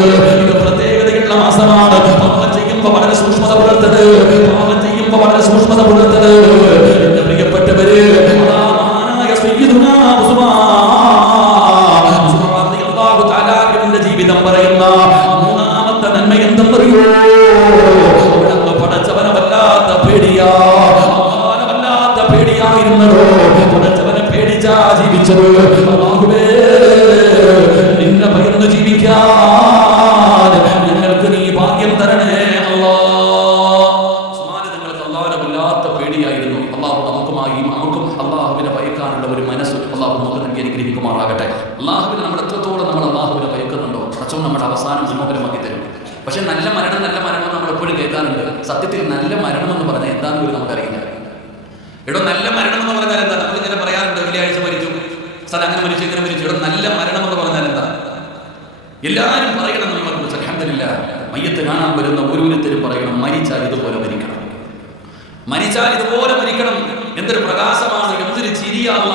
പോകരുത്. ഇത് പ്രത്യേകതയുള്ള മാസമാണ്. പാപം ചെയ്യുമ്പോൾ വളരെ സൂക്ഷ്മത പുലർത്തത്. പാപം ചെയ്യുമ്പോൾ വളരെ സൂക്ഷ്മത പുലർത്തത്. എന്റെ പ്രിയപ്പെട്ടവര്, മഹാനായ സയ്യിദുനാ ജീവിതം പറയുന്ന മൂന്നാമത്തെ നന്മ എന്തെന്നറിയോ? പടച്ചവനെ വല്ലാത്ത പേടിയാ, വല്ലാത്ത പേടിയായിരുന്നതോ. പടച്ചവനെ പേടിച്ചാ ജീവിച്ചത്. അല്ലാഹുവേ, നിന്നെ ഭയന്ന് ജീവിക്കാൻ ഞങ്ങൾക്ക് നീ ഭാഗ്യം തരണേ അല്ലാഹ്. നിങ്ങൾക്ക് അല്ലാഹുവിനെ വല്ലാത്ത പേടിയായിരുന്നു. അല്ലാഹു നമുക്കും അല്ലാഹുവിനെ ഭയക്കാനുള്ള ഒരു മനസ്സ് അല്ലാഹു നമുക്ക് നൽകി അനുഗ്രഹിക്കുമാറാകട്ടെ. അല്ലാഹുവിനെ നമ്മൾ എത്രത്തോളം നമ്മൾ അല്ലാഹുവിനെ ഭയക്കുന്നുണ്ടോ അത്രത്തോളം നമ്മുടെ അവസാനം മനോഹരമാക്കി തരും. പക്ഷെ നല്ല മരണം നമ്മൾ എപ്പോഴും കേൾക്കാറുണ്ട്. സത്യത്തിൽ നല്ല മരണം എന്ന് പറഞ്ഞാൽ എന്താണെന്ന് പോലും നമുക്കറിയില്ല. ഇവിടെ നല്ല മരണം എന്ന് പറഞ്ഞാൽ എന്താ? നമ്മൾ ഇങ്ങനെ പറയാറുണ്ട്, വെള്ളിയാഴ്ച മരിച്ചു, അങ്ങനെ മരിച്ചു, ഇങ്ങനെ മരിച്ചു. ഇവിടെ നല്ല മരണം എന്ന് പറഞ്ഞാൽ എന്താ? എല്ലാവരും പറയണം നമ്മളെ കുറിച്ച് അൽഹംദുലില്ലാഹ്. മയ്യത്ത് കാണാൻ വരുന്ന ഓരോരുത്തരും പറയണം, മരിച്ചാൽ ഇതുപോലെ മരിക്കണം, മരിച്ചാൽ ഇതുപോലെ മരിക്കണം. എന്തൊരു പ്രകാശമാണ്, എന്തൊരു ചിരിയാള്ള.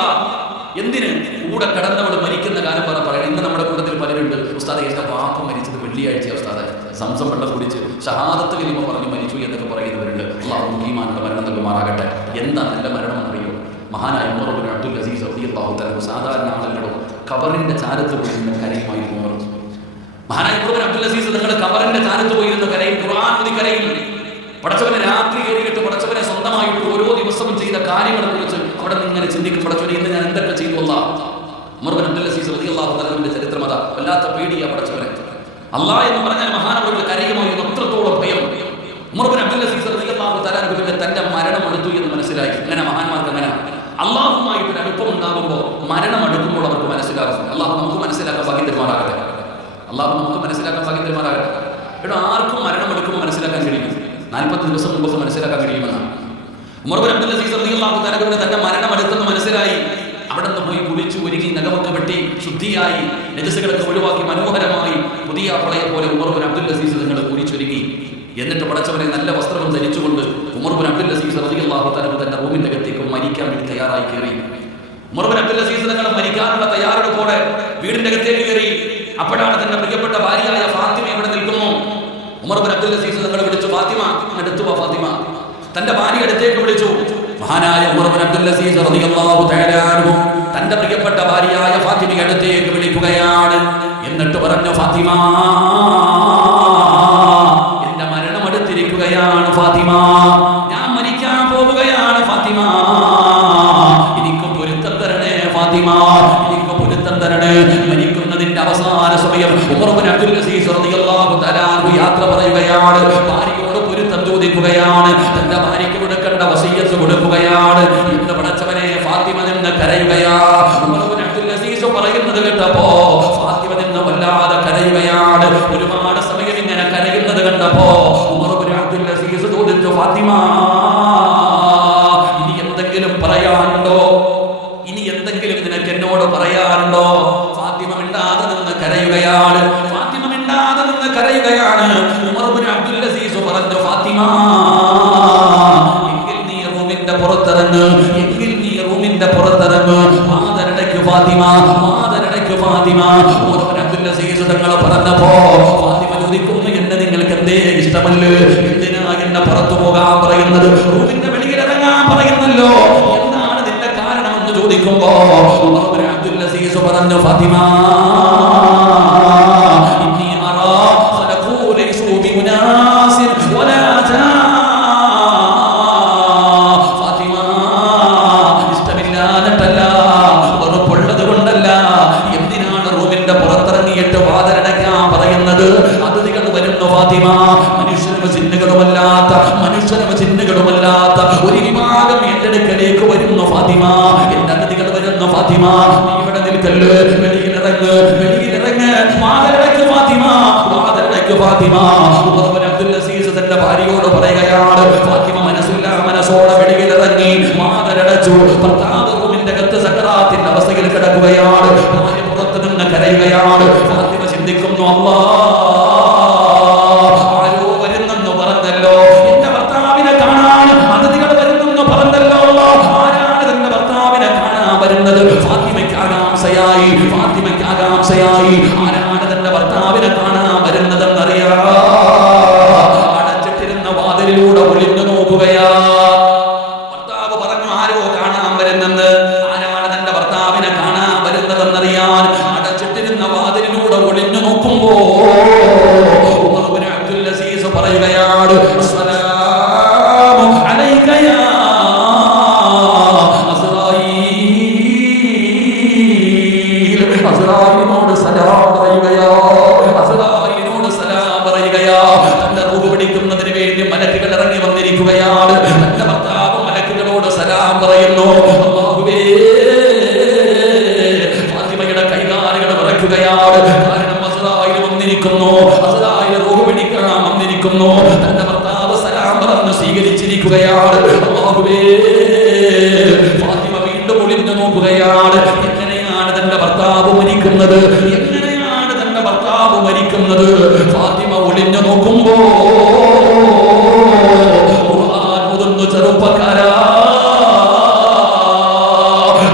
എന്തിന്? കൂടെ കടന്നവൾ മരിക്കുന്ന കാലം പറയണം. ഇന്ന് നമ്മുടെ കൂട്ടത്തിൽ പലരുണ്ട്, ഉസ്താദേ എന്റെ പാപ്പ മരിച്ചത് വെള്ളിയാഴ്ച, ഉസ്താദെ സംസം വെള്ളം കുടിച്ച് ഷഹാദത്ത് കലിമ പറഞ്ഞ് മരിച്ചു എന്നൊക്കെ പറയുന്നവരുണ്ട്. അല്ലാഹു ഈമാനുള്ള മരണം നൽകുമാറാകട്ടെ. എന്താ നല്ല മരണം എന്നറിയോ? മഹാനായ ഉമർ ഇബ്നു അബ്ദുൽ അസീസ് റളിയല്ലാഹു തആല സാധാരണ ആളുകളോ കബറിന്റെ ചാരത്ത് പോയിരുന്ന കരയുമായിരുന്നു ഉമർ. മഹാനായ ഉമർ ഇബ്നു അബ്ദുൽ അസീസ് നിങ്ങൾ കബറിന്റെ ചാരത്ത് പോയിരുന്ന കരയും, ഖുർആൻ ഓതി കരയും. പടച്ചവനെ രാത്രി കയറിയിട്ട് പടച്ചവനെ സ്വന്തമായിട്ട് ഓരോ ദിവസവും ചെയ്ത കാര്യങ്ങളെ കുറിച്ച് അവിടെ നിന്ന് ഇങ്ങനെ ചിന്തിക്കും. പടച്ചവനെ ഇന്ന് ഞാൻ എന്തൊക്കെ ചെയ്തു അല്ലാഹ്. ഉമർ ഇബ്നു അബ്ദുൽ അസീസ് റളിയല്ലാഹു തആലയുടെ ചരിത്രം അതാ. വല്ലാത്ത പേടിയാ പടച്ചവനെ. അല്ലാഹ് എന്ന് പറഞ്ഞാൽ മഹാനവറുകൾ കരയുമായിരുന്നു. അത്രത്തോളം ഭയം. ഉമർ ഇബ്നു അബ്ദുൽ അസീസ് റളിയല്ലാഹു തആല തന്റെ മരണം അടുത്തു എന്ന് മനസ്സിലായി. അങ്ങനെ മഹാന്മാർക്ക് അങ്ങനെ അള്ളാഹുമായിട്ട് ഒരു അടുപ്പം ഉണ്ടാകുമ്പോൾ മരണം അടുക്കുമ്പോൾ അവർക്ക് മനസ്സിലാകും. അള്ളാഹു നമുക്ക് മനസ്സിലാക്കാൻ ഭാഗ്യം തരുമാറാകട്ടെ. അള്ളാഹു നമുക്ക് മനസ്സിലാക്കാൻ ഭാഗ്യം തരുമാറാകട്ടെ. ഇവിടെ ആർക്കും മരണം എടുക്കുമ്പോൾ മനസ്സിലാക്കാൻ കഴിയും. 40 ദിവസം മുമ്പൊക്കെ മനസ്സിലാക്കാൻ കഴിയുമെന്നാണ്. ഉമർ ഇബ്നു അബ്ദുൽ അസീസ് റളിയല്ലാഹു തആല തന്റെ മരണം അടുത്തെന്ന് മനസ്സിലായി. അവിടെ നിന്ന് പോയി കുളിച്ചു ഒരുങ്ങി നഖമൊക്കെ വെട്ടി ശുദ്ധിയായി നജസുകളൊക്കെ ഒഴിവാക്കി മനോഹരമായി പുതിയ പളയെ പോലെ ഉമർ ഇബ്നു അബ്ദുൽ അസീസ് നിങ്ങൾ കുളിച്ചൊരുങ്ങി. എന്നിട്ട് പടച്ചവനെ നല്ല വസ്ത്രം ധരിച്ചുകൊണ്ട് ഉമർ ഇബ്നു അബ്ദുൽ അസീസ് റളിയല്ലാഹു തആല തന്റെ റൂമിന്റെ അകത്തേക്ക് മരിക്കാൻ വേണ്ടി തയ്യാറായി കയറി. ഉമർ ഇബ്നു അബ്ദുൽ അസീസ് തങ്ങൾ മരിക്കാനുള്ള തയ്യാറെടുപ്പോടെ വീടിന്റെ അകത്തേക്ക് കയറി. അപ്പോഴാണ് തന്റെ പ്രിയപ്പെട്ട ഭാര്യയായ ഫാത്തിമ ഇവിടെ നിൽക്കുന്നു. ഉമർ ഇബ്നു അബ്ദുൽ അസീസ് തങ്ങൾ വിളിച്ചു, ഫാത്തിമ അടുത്തു വാ. ഫാത്തിമ തന്റെ ഭാര്യ അടുത്തേക്ക് വിളിച്ചു. മഹാനായ ഉമർ ഇബ്നു അബ്ദുൽ അസീസ് റളിയല്ലാഹു തആല അൻഹു തന്റെ പ്രിയപ്പെട്ട ഭാര്യയായ ഫാത്തിമയെ അടുത്തേക്ക് വിളിക്കുകയാണ്. എന്നിട്ട് പറഞ്ഞു, ഫാത്തിമ എന്റെ മരണം അടുത്തിരിക്കുകയാണ് ഫാത്തിമ, ഞാൻ മരിക്കാൻ പോവുകയാണ് ഫാത്തിമ, എനിക്ക് പൊരുത്തം തരണേ ഫാത്തിമ, എനിക്ക് പൊരുത്തം തരണേ. മരിക്കുന്നതിന്റെ അവസാന സമയം ഉമർ ഇബ്നു അബ്ദുൽ അസീസ് റളിയല്ലാഹു തആല അൻഹു യാത്ര പറയുകയാണ്. ഭാര്യയോട് പൊരുത്തം ചോദിക്കുകയാണ്. തന്റെ ഭാര്യയ്ക്ക് കൊടുക്കേണ്ട വസിയ്യത്ത് കൊടുക്കുകയാണ്. ഇന്ന് പടച്ചവനെ ഫാത്തിമ നിന്ന് കരയുകയാ. ഉമർ ഇബ്നു അബ്ദുൽ അസീസ് പറയുന്നത് കേട്ടപ്പോ ഫാത്തിമ നിന്ന് വല്ലാതെ കരയുകയാണ്. ഒരുപാട് സമയം ഇങ്ങനെ കരയുന്നത് കണ്ടപ്പോ ഉമർ ഇബ്നു അബ്ദുൽ അസീസ് ചോദിച്ചു, ഫാത്തിമ ഇനി എന്തെങ്കിലും പറയാനുണ്ടോ? ഇനി എന്തെങ്കിലും നിനക്ക് എന്നോട് പറയാനുണ്ടോ? ഫാത്തിമ മിണ്ടാതെ നിന്ന് കരയുകയാണ്. ഫാത്തിമ മിണ്ടാതെ നിന്ന് കരയുകയാണ്. ഉമർ ഇബ്നു അബ്ദുൽ അസീസ് പറഞ്ഞു, ഫാത്തിമ എങ്കിൽ നീ റൂമിന്റെ പുറത്തിറങ്ങ്, എങ്കിൽ നീ റൂമിന്റെ പുറത്തിറങ്ങ്. മാതരടയ്ക്ക് ഫാത്തിമ, മാതരടയ്ക്ക് ഫാത്തിമ. ഉമർ ഇബ്നു അബ്ദുൽ അസീസ് തങ്ങൾ പറഞ്ഞപ്പോ ഫാത്തിമ ചോദിക്കുന്നു, എന്നെ നിങ്ങൾക്ക് എന്തേ ഇഷ്ടമല്ലേ? എന്തിനാ എന്നെ പുറത്തു പോകാൻ പറയുന്നത്? റൂമിന്റെ വെളിയിൽ ഇറങ്ങാൻ പറയുന്നല്ലോ, എന്താണ് നിന്റെ കാരണമെന്ന് ചോദിക്കുമ്പോ ഉമർ ഇബ്നു അബ്ദുൽ അസീസ് പറഞ്ഞു, ഫാത്തിമ ഇന്നി അറാ ഖലഖൂ ലൈസൂ ബിമുനാസിൻ വലാ ജാ. ഫാത്തിമ ഇഷ്ടമില്ലാതല്ല, വെറുപ്പുള്ളത് കൊണ്ടല്ല. എന്തിനാണ് റൂമിന്റെ പുറത്തിറങ്ങിയിട്ട് വാതിലടയ്ക്കാൻ പറയുന്നത്? അതിഥികൾ വരുന്നു ഫാത്തിമ. മനുഷ്യനും ചിഹ്നകളുമല്ലാത്ത, മനുഷ്യനും ചിഹ്നകളുമല്ലാത്ത ഒരു വിഭാഗം എന്റെ അടുക്കലേക്ക് വരുന്നു ഫാത്തിമ. എന്റെ അതിഥികൾ വരുന്നു ഫാത്തിമ. നീ ഇവിടെ നിൽക്കല്ല്, വെളിയിലിറങ്ങ്, വെളിയിലിറങ്ങ്. വാതിലടയ്ക്ക് ഫാത്തിമ, വാതിലടയ്ക്ക് ഫാത്തിമ. ഉമർ ഇബ്നു അബ്ദുൽ അസീസ് തന്റെ ഭാര്യയോട് പറയുകയാണ്. ഫാത്തിമ മനസ്സില്ല മനസ്സോടെ വെളിയിലിറങ്ങി വാതിലടച്ചു. ഭർത്താവ് റൂമിന്റെ അകത്ത് സക്കറാത്തിന്റെ അവസ്ഥയിൽ കിടക്കുകയാണ്. ഭാര്യ പുറത്ത് നിന്ന് കരയുകയാണ്. ഫാത്തിമ ചിന്തിക്കുന്നു, ആരോ വരുന്നെന്ന് പറഞ്ഞല്ലോ, എന്റെ ഭർത്താവിനെ കാണാൻ അതിഥികൾ വരുന്നെന്ന് പറഞ്ഞല്ലോ. ആരാണ് തന്റെ ഭർത്താവിനെ കാണാൻ വരുന്നത്? ഫാത്തിമയ്ക്ക് ആകാംക്ഷയായി, ഫാത്തിമയ്ക്ക് ആകാംക്ഷയായി. ആരാണ് തന്റെ ഭർത്താവിനെ കാണാൻ വരുന്നത്? പറയുകയാണ്, അസ്സലാമു അലൈക യാ അസ്റായീൽ. അസ്റായീലിനോട് സലാം പറയുകയാ, അസ്റായീലിനോട് സലാം പറയുകയാ. തന്റെ റൂഹ് പിടിക്കുന്നതിന് വേണ്ടി മലക്കുകൾ ഇറങ്ങി വന്നിരിക്കുകയാണ്. തന്റെ ഭർത്താവ് മലക്കുകളോട് സലാം പറയുന്നു. അല്ലാഹുവേ, ഫാത്തിമയുടെ കൈകാലുകൾ വിറയ്ക്കുകയാണ്. കാരണം അസ്റായീൽ വന്നിരിക്കുന്നു, അസ്റായീൽ റൂഹ് പിടിക്കാൻ വന്നിരിക്കുന്നു. തന്റെ ഭർത്താവ് സലാം പറഞ്ഞു സ്വീകരിച്ചിരിക്കുകയാണ്. അല്ലാഹുവേ, ഫാത്തിമ വീണ്ടും ഒളിഞ്ഞു നോക്കുകയാണ്. എങ്ങനെയാണ് തന്റെ ഭർത്താവ് മരിക്കുന്നത്? എങ്ങനെയാണ് തന്റെ ഭർത്താവ് മരിക്കുന്നത്? ഫാത്തിമ ഒളിഞ്ഞു നോക്കുമ്പോ ഖുർആൻ ഓതുന്ന ചെറുപ്പക്കാരാ,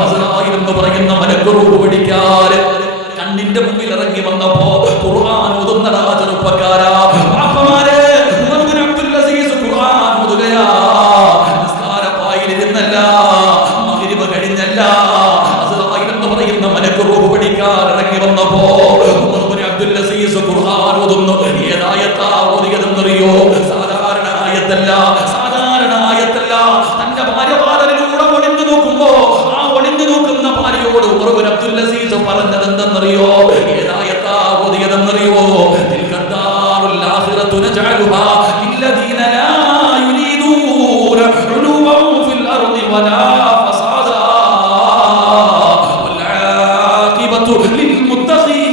അസ്റായീൽ എന്ന് പറയുന്ന മലക്ക് റൂഹ് പിടിക്കാൻ കണ്ണിന്റെ മുമ്പിൽ ഇറങ്ങി വന്നപ്പോ ഖുർആൻ ഓതുന്ന ചെറുപ്പക്കാരാ, അപ്പമാരെ അബ്ദുൽ അസീസ് ഖുർആൻ ഓതുകയാ. നിസ്കാരപ്പായിലിരുന്നല്ല, മഗ്രിബ് കഴിഞ്ഞല്ല, അസ്റായീൽ എന്ന് പറയുന്ന മലക്ക് റൂഹ് പിടിക്കാൻ ഇറങ്ങി വന്നപ്പോ അബ്ദുൽ അസീസ് ഖുർആൻ ഓതുന്നു. ഏതായത്താ ഓതിയതെന്നറിയോ? സാധാരണ ആയത്തല്ല, സാധാരണ ആയത്തല്ല. തന്റെ ഭാര്യപാദലിലൂടെ ഒളിഞ്ഞു നോക്കുമ്പോ ആ ഒളിഞ്ഞു നോക്കുന്ന ഭാര്യയോട് ഉമർ അബ്ദുൽ അസീസ് പറഞ്ഞത് എന്തെന്നറിയോ? ഏതായത്താ ഓതിയതെന്നറിയോ? തിൽകദ്ദാറുൽ ആഖിറതു നജഅലുഹാ ലില്ലദീന ലാ യുരീദൂന ഉലുവൻ ഫിൽ അർളി വലാ ഫസാദാ വൽ ആഖിബതു ലിൽ മുത്തഖീൻ.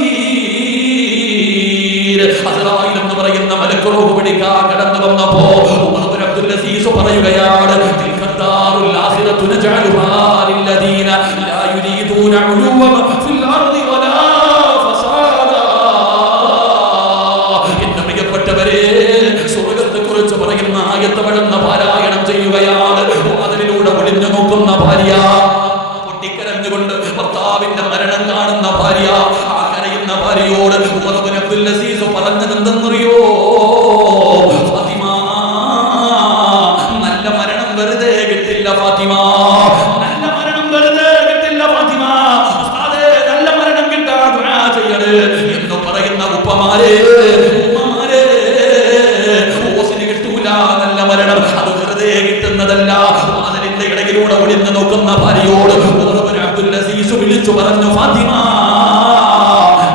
അസ്റായീൽ എന്ന് പറയുന്ന മലക്ക് റൂഹ് പിടിക്കാൻ കടന്നു വന്നപ്പോ ഉമർ അബ്ദുൽ അസീസ് പറയുകയാണ്, തിൽകദ്ദാറുൽ ആഖിറതു നജഅലുഹാ ലില്ലദീന ലാ യുരീദൂന ഉലുവൻ ഫിൽ അർളി വലാ ഫസാദാ. എന്റെ പ്രിയപ്പെട്ടവരെ, സ്വർഗ്ഗത്തെക്കുറിച്ച് പറയുന്ന ആയത്ത് പടന്ന പാരായണം ചെയ്യുകയാണ്. അതിലൂടെ ഒളിഞ്ഞു നോക്കുന്ന ഭാര്യ, പൊട്ടിക്കരഞ്ഞുകൊണ്ട് ഭർത്താവിന്റെ മരണം കാണുന്ന ഭാര്യ, ആ കരയുന്ന ഭാര്യയോട് ഉമർ അബ്ദുൽ അസീസ് പറഞ്ഞത് എന്തെന്നറിയോ? ഫാത്തിമ, നല്ല മരണം വെറുതെ കിട്ടില്ല ഫാത്തിമ, നല്ല മരണം വെറുതെ കിട്ടില്ല ഫാത്തിമ. അതെ, നല്ല മരണം കിട്ടാൻ ദുആ ചെയ്യണേ എന്ന് പറയുന്ന ഉപ്പമാരെ, ഉമ്മമാരെ, ഓസിന് കിട്ടൂല നല്ല മരണം, അത് വെറുതെ കിട്ടുന്നതല്ല. അതിന്റെ ഇടയിലൂടെ ഒളിഞ്ഞു നോക്കുന്ന ഭാര്യയോട് ഉമർ അബ്ദുൽ അസീസ് വിളിച്ചു പറഞ്ഞു, ഫാത്തിമ,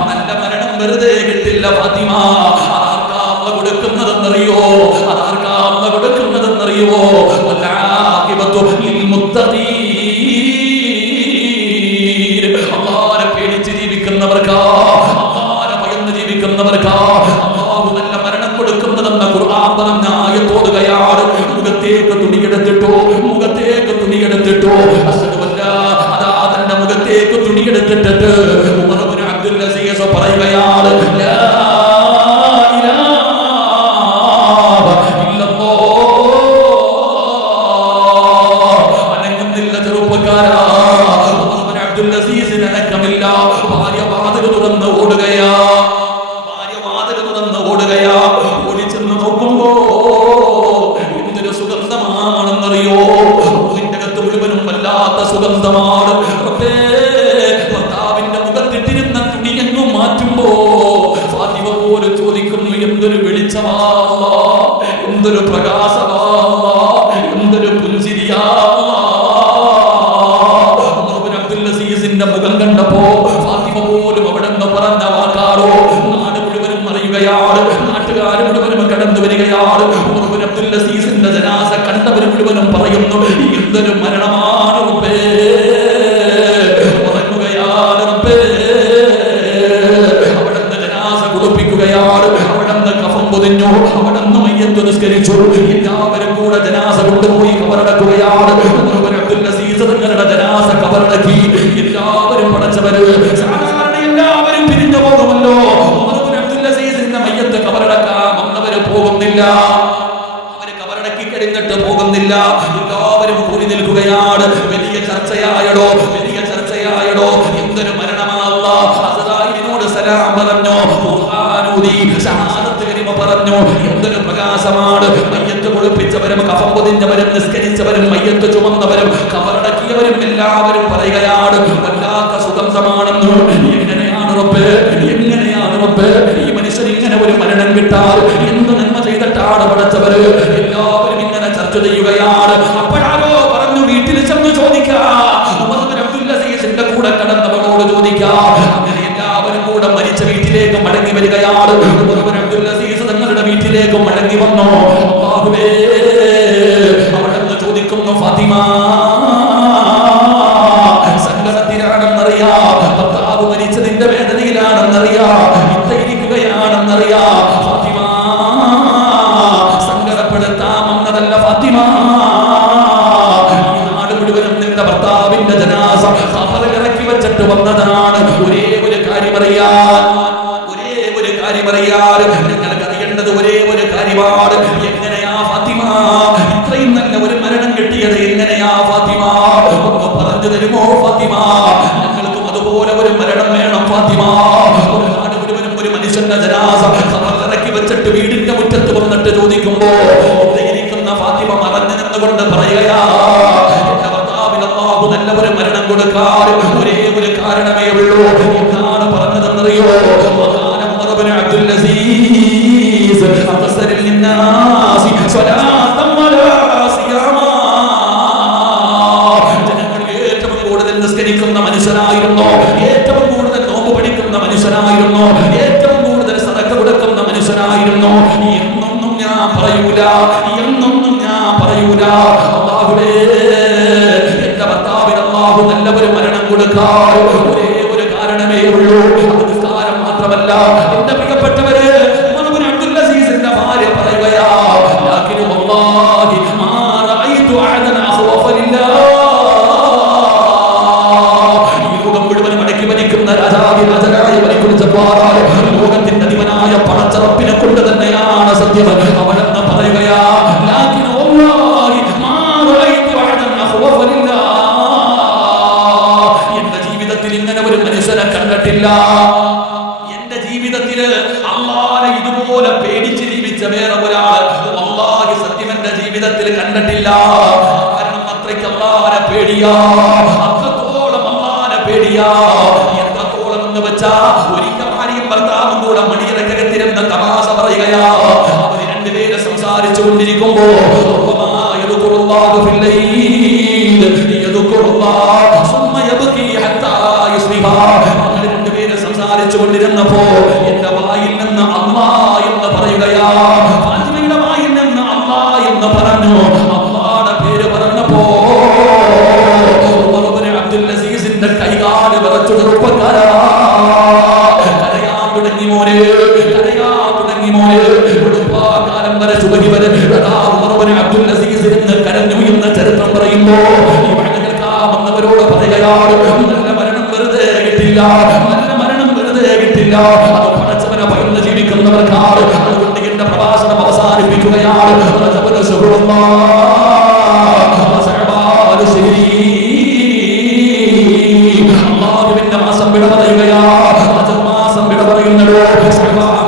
നല്ല മരണം വെറുതെ കിട്ടില്ല ഫാത്തിമ. അതാർക്കാ അല്ലാഹ് കൊടുക്കുന്നതെന്നറിയോ? അതാർക്കാ അല്ലാഹ് കൊടുക്കുന്നതെന്നറിയോ? വൽആഖിബതു ലിൽ മുത്തഖീൻ. അല്ലാഹുവിനെ പേടിച്ച് ജീവിക്കുന്നവർക്കാ, അല്ലാഹുവിനെ ഭയന്ന് ജീവിക്കുന്നവർക്കാ അല്ലാഹു നല്ല മരണം കൊടുക്കുന്നതെന്ന ഖുർആൻ പറഞ്ഞ ആയത്ത് ഓതുകയാണ്. മുഖത്തേക്ക് തുണിയെടുത്തിട്ടോ, മുഖത്തേക്ക് തുണിയെടുത്തിട്ടോ, അസ്ഹദു അല്ലാ, അതാ തന്റെ മുഖത്തേക്ക് തുണിയെടുത്തിട്ട് ഉമർ ഇബ്നു അബ്ദുൽ അസീസ് പറയുകയാണ്, ലാ ഇലാഹ ഇല്ലല്ലാഹ്. അനങ്ങുന്നില്ല ചെറുപ്പക്കാരാ. ഉമർ ഇബ്നു അബ്ദുൽ അസീസിന് അനക്കമില്ല. ഭാര്യ വാതിൽ തുറന്ന് ഓടുകയാ, ഭാര്യ വാതിൽ തുറന്ന് ഓടുകയാ. ഓടിച്ചെന്ന് നോക്കുമ്പോ എന്തൊരു സുഗന്ധമാണെന്നറിയോ? റൂഹിന്റെ അകത്ത് മുഴുവനും വല്ലാത്ത സുഗന്ധമാണ്. ഭർത്താവിന്റെ മുഖത്തിട്ടിരുന്ന തുണിയെന്നു മാറ്റുമ്പോ ഫാത്തിമ പോലും ചോദിക്കുന്നു, എന്തൊരു വെളിച്ചമാ, എന്തൊരു പ്രകാശമാ, എന്തൊരു പുഞ്ചിരിയാ. അബ്ദുൽ അസീസിന്റെ മുഖം കണ്ടപ്പോ ഫാത്തിമ പോലും അവിടെ നിന്ന് പറഞ്ഞ വാക്കാറോ നാട് മുഴുവനും അറിയുകയാണ്, നാട്ടുകാർ മുഴുവനും കടന്നു വരികയാണ്. അബ്ദുൽ അസീസിന്റെ ജനാസ കണ്ടവർ മുഴുവനും പറയുന്നു, എന്തൊരു മരണമാണ് റബ്ബേ, ഉറങ്ങുകയാണ് റബ്ബേ. അവിടുന്ന് ജനാസ കുളിപ്പിക്കുകയാണ്, അവിടുന്ന് കഫം പൊതിഞ്ഞു, അവിടുന്ന് മയ്യത്ത് നിസ്കരിച്ചു. എല്ലാവരും കൂടെ ജനാസ കൊണ്ടുപോയി കബറടക്കുകയാണ്. അബ്ദുൽ അസീസ് തങ്ങളുടെ ജനാസ കബറടക്കി. എല്ലാവരും പടച്ചവര്, സാധാരണ എല്ലാവരും പിരിഞ്ഞു പോകുമല്ലോ. അബ്ദുൽ അസീസിന്റെ മയ്യത്ത് കബറടക്കാൻ വന്നവര് പോകുന്നില്ല, അവര് കബറടക്കി കഴിഞ്ഞിട്ട് പോകുന്നില്ല. എല്ലാവരും കൂടി നിൽക്കുകയാണ്. വലിയ ചർച്ചയായടോ, വലിയ ചർച്ചയായടോ. എന്തൊരു മരണമാ. അസ്റായീലിനോട് സലാം പറഞ്ഞു, ഖുർആനൂതി ശഹാദത്ത് കലിമ പറഞ്ഞു. എന്തൊരു പ്രകാശമാണ്. മയ്യത്ത് കുളിപ്പിച്ചവരും കഫം പൊതിഞ്ഞവരും നിസ്കരിച്ചവരും മയ്യത്ത് ചുമന്നവരും കബറടക്കിയവരും എല്ലാവരും പറയുകയാണ്, വല്ലാത്ത സുഗന്ധമാണെന്ന്. എങ്ങനെയാണ് റബ്ബേ, എങ്ങനെയാണ് റബ്ബേ ഈ മനുഷ്യൻ ഇങ്ങനെ ഒരു മരണം കിട്ടാറ്? എന്ത് നന്മ ചെയ്തിട്ടാ കഷ്ടപ്പെട്ടാണ് പഠിച്ചവര്. എല്ലാവരും ഇങ്ങനെ ചർച്ച ചെയ്യുകയാണ്. അപ്പോഴാരോ പറഞ്ഞു, വീട്ടിൽ ചെന്ന് ചോദിക്കാം, ഉമർ ഇബ്നു അബ്ദുൽ അസീസിന്റെ കൂടെ കടന്നവളോട് ചോദിക്കാം. അങ്ങനെ എല്ലാവരും കൂടെ മരിച്ച വീട്ടിലേക്ക് മടങ്ങി വരികയാണ്. ഉമർ ഇബ്നു അബ്ദുൽ അസീസ് തങ്ങളുടെ വീട്ടിലേക്ക് മടങ്ങി വന്നു. അല്ലാഹുവേ, അവിടെന്ന് ചോദിക്കുന്നു, ഫാത്തിമ സങ്കടത്തിലാണെന്നറിയാം, ഭർത്താവ് മരിച്ചതിന്റെ വേദനയിലാണെന്നറിയാം, ഇരിക്കുകയാണെന്നറിയാം. ഫാത്തിമ സങ്കടപ്പെടുത്താൻ വന്നതല്ല ഫാത്തിമ. ഈ നാട് മുഴുവനും നിന്റെ ഭർത്താവിന്റെ ജനാസ ഖബറിൽ ഇറക്കി വെച്ചിട്ട് വന്നതാണ്. ഒരേ ഒരു കാര്യം അറിയാൻ, നിങ്ങൾക്ക് അറിയേണ്ടത് ഒരേ ഒരു കാര്യമാണ്. എങ്ങനെയാ ഫാത്തിമ ഇത്രയും നല്ല ഒരു മരണം കിട്ടിയത്? എങ്ങനെയാ ഫാത്തിമ? ഒന്ന് പറഞ്ഞു തരുമോ ഫാത്തിമ? ഞങ്ങൾക്കും അതുപോലെ ഒരു മരണം വേണം ഫാത്തിമ. ഒരു നാട് മുഴുവനും ഒരു മനുഷ്യന്റെ ജനാസ ഇറക്കി വെച്ചിട്ട് വീടിന്റെ മുറ്റത്ത് വന്നിട്ട് ചോദിക്കുമ്പോ ഇരിക്കുന്ന ഫാത്തിമ മറഞ്ഞു നിന്നുകൊണ്ട് പറയുകയാ, എന്റെ ഭർത്താവിന് അല്ലാഹു നല്ല ഒരു മരണം കൊടുക്കാൻ ഒരേ ഒരു കാരണമേ ഉള്ളൂ. എന്താണ് പറഞ്ഞതെന്നറിയോ? അബ്ദുൽ അസീസ് അക്സറിൽ നിന്നാസി സ്വലാത്തൻ വലാ സിയാമ. ജനങ്ങളിൽ ഏറ്റവും കൂടുതൽ നിസ്കരിക്കുന്ന മനുഷ്യനായിരുന്നു, ഏറ്റവും കൂടുതൽ നോമ്പ് പഠിക്കുന്ന മനുഷ്യനായിരുന്നു, ഏറ്റവും കൂടുതൽ സദഖ കൊടുക്കുന്ന മനുഷ്യനായിരുന്നു. എന്നൊന്നും ഞാൻ പറയൂല. അല്ലാഹുവേ, എന്റെ ഭർത്താവിന് അല്ലാഹു നല്ല ഒരു മരണം കൊടുക്കാൻ ഒരേ ഒരു കാരണമേ ഉള്ളൂ. നിസ്കാരം മാത്രമല്ല. എന്റെ പ്രിയപ്പെട്ടവരെ, ഉമർ ഇബ്നു അബ്ദുൽ അസീസിന്റെ ഭാര്യ പറയുകയാ, ലാകിൻ വല്ലാഹി മാ റഅയ്തു അഹദൻ അഖ്വഫ ലില്ലാഹ്. ഈ ലോകം മുഴുവൻ മടക്കി ഭരിക്കുന്ന രാജാവായ മലിക്കുൽ ജബ്ബാറായ ലോകത്തിന്റെ അധിപനായ പടച്ചറപ്പിനെ കൊണ്ട് തന്നെയാണ് സത്യം. അവനെന്ന് പറയുകയാ, ലാകിൻ വല്ലാഹി മാ റഅയ്തു അഹദൻ അഖ്വഫ ലില്ലാഹ്. എന്റെ ജീവിതത്തിൽ ഇങ്ങനെ ഒരു മനുഷ്യനെ കണ്ടിട്ടില്ല. എന്റെ ജീവിതത്തില് അല്ലാഹനെ ഇതുപോലെ പേടിച്ച് ജീവിച്ച വേറെ ഒരാൾ അല്ലാഹി സത്യം എന്റെ ജീവിതത്തിൽ കണ്ടിട്ടില്ല. കാരണം അത്രയ്ക്ക് അല്ലാഹനെ പേടിയാ, അത്രത്തോളം അല്ലാഹനെ പേടിയാ. എത്രത്തോളം എന്ന് വെച്ചാ, ഒരിക്കൽ ഭാര്യയും ഭർത്താവും കൂടെ മണിയറക്കകത്തിരുന്ന് തമാശ പറയുകയാ. അവർ രണ്ടുപേരെ സംസാരിച്ചു കൊണ്ടിരിക്കുമ്പോ സംസാരിച്ചു കൊണ്ടിരുന്നപ്പോ എന്റെ വായിൽ നിന്ന് അല്ലാ എന്ന് പറയുകയാ. ഫാത്തിമയുടെ വായിൽ നിന്ന് അല്ലാ എന്ന് പറഞ്ഞു. അല്ലാഹുടെ പേര് പറഞ്ഞപ്പോ ഉമർ ഇബ്നു അബ്ദുൽ അസീസിന്റെ കൈകാല് വിറച്ചു. ചെറുപ്പക്കാരാ, കരയാൻ തുടങ്ങി മോനെ. കാലം വരെ സുബഹി വരെ ഉമർ ഇബ്നു അബ്ദുൽ അസീസ് എന്ന് കരഞ്ഞു എന്ന ചരിത്രം പറയുമ്പോ ഈ വഴി കേൾക്കാമെന്നവരോട് പറയുകയാണ്, നല്ല മരണം വെറുതെ കിട്ടില്ല. അത് പടച്ചവനെ ഭയന്ന് ജീവിക്കുന്നവർക്കാണ്. അതുകൊണ്ട് എന്റെ പ്രഭാഷണം അവസാനിപ്പിക്കുകയാണ്. അല്ലാഹുവിന്റെ മാസം വിട പറയുകയാ. മാസം വിട പറയുന്നതോ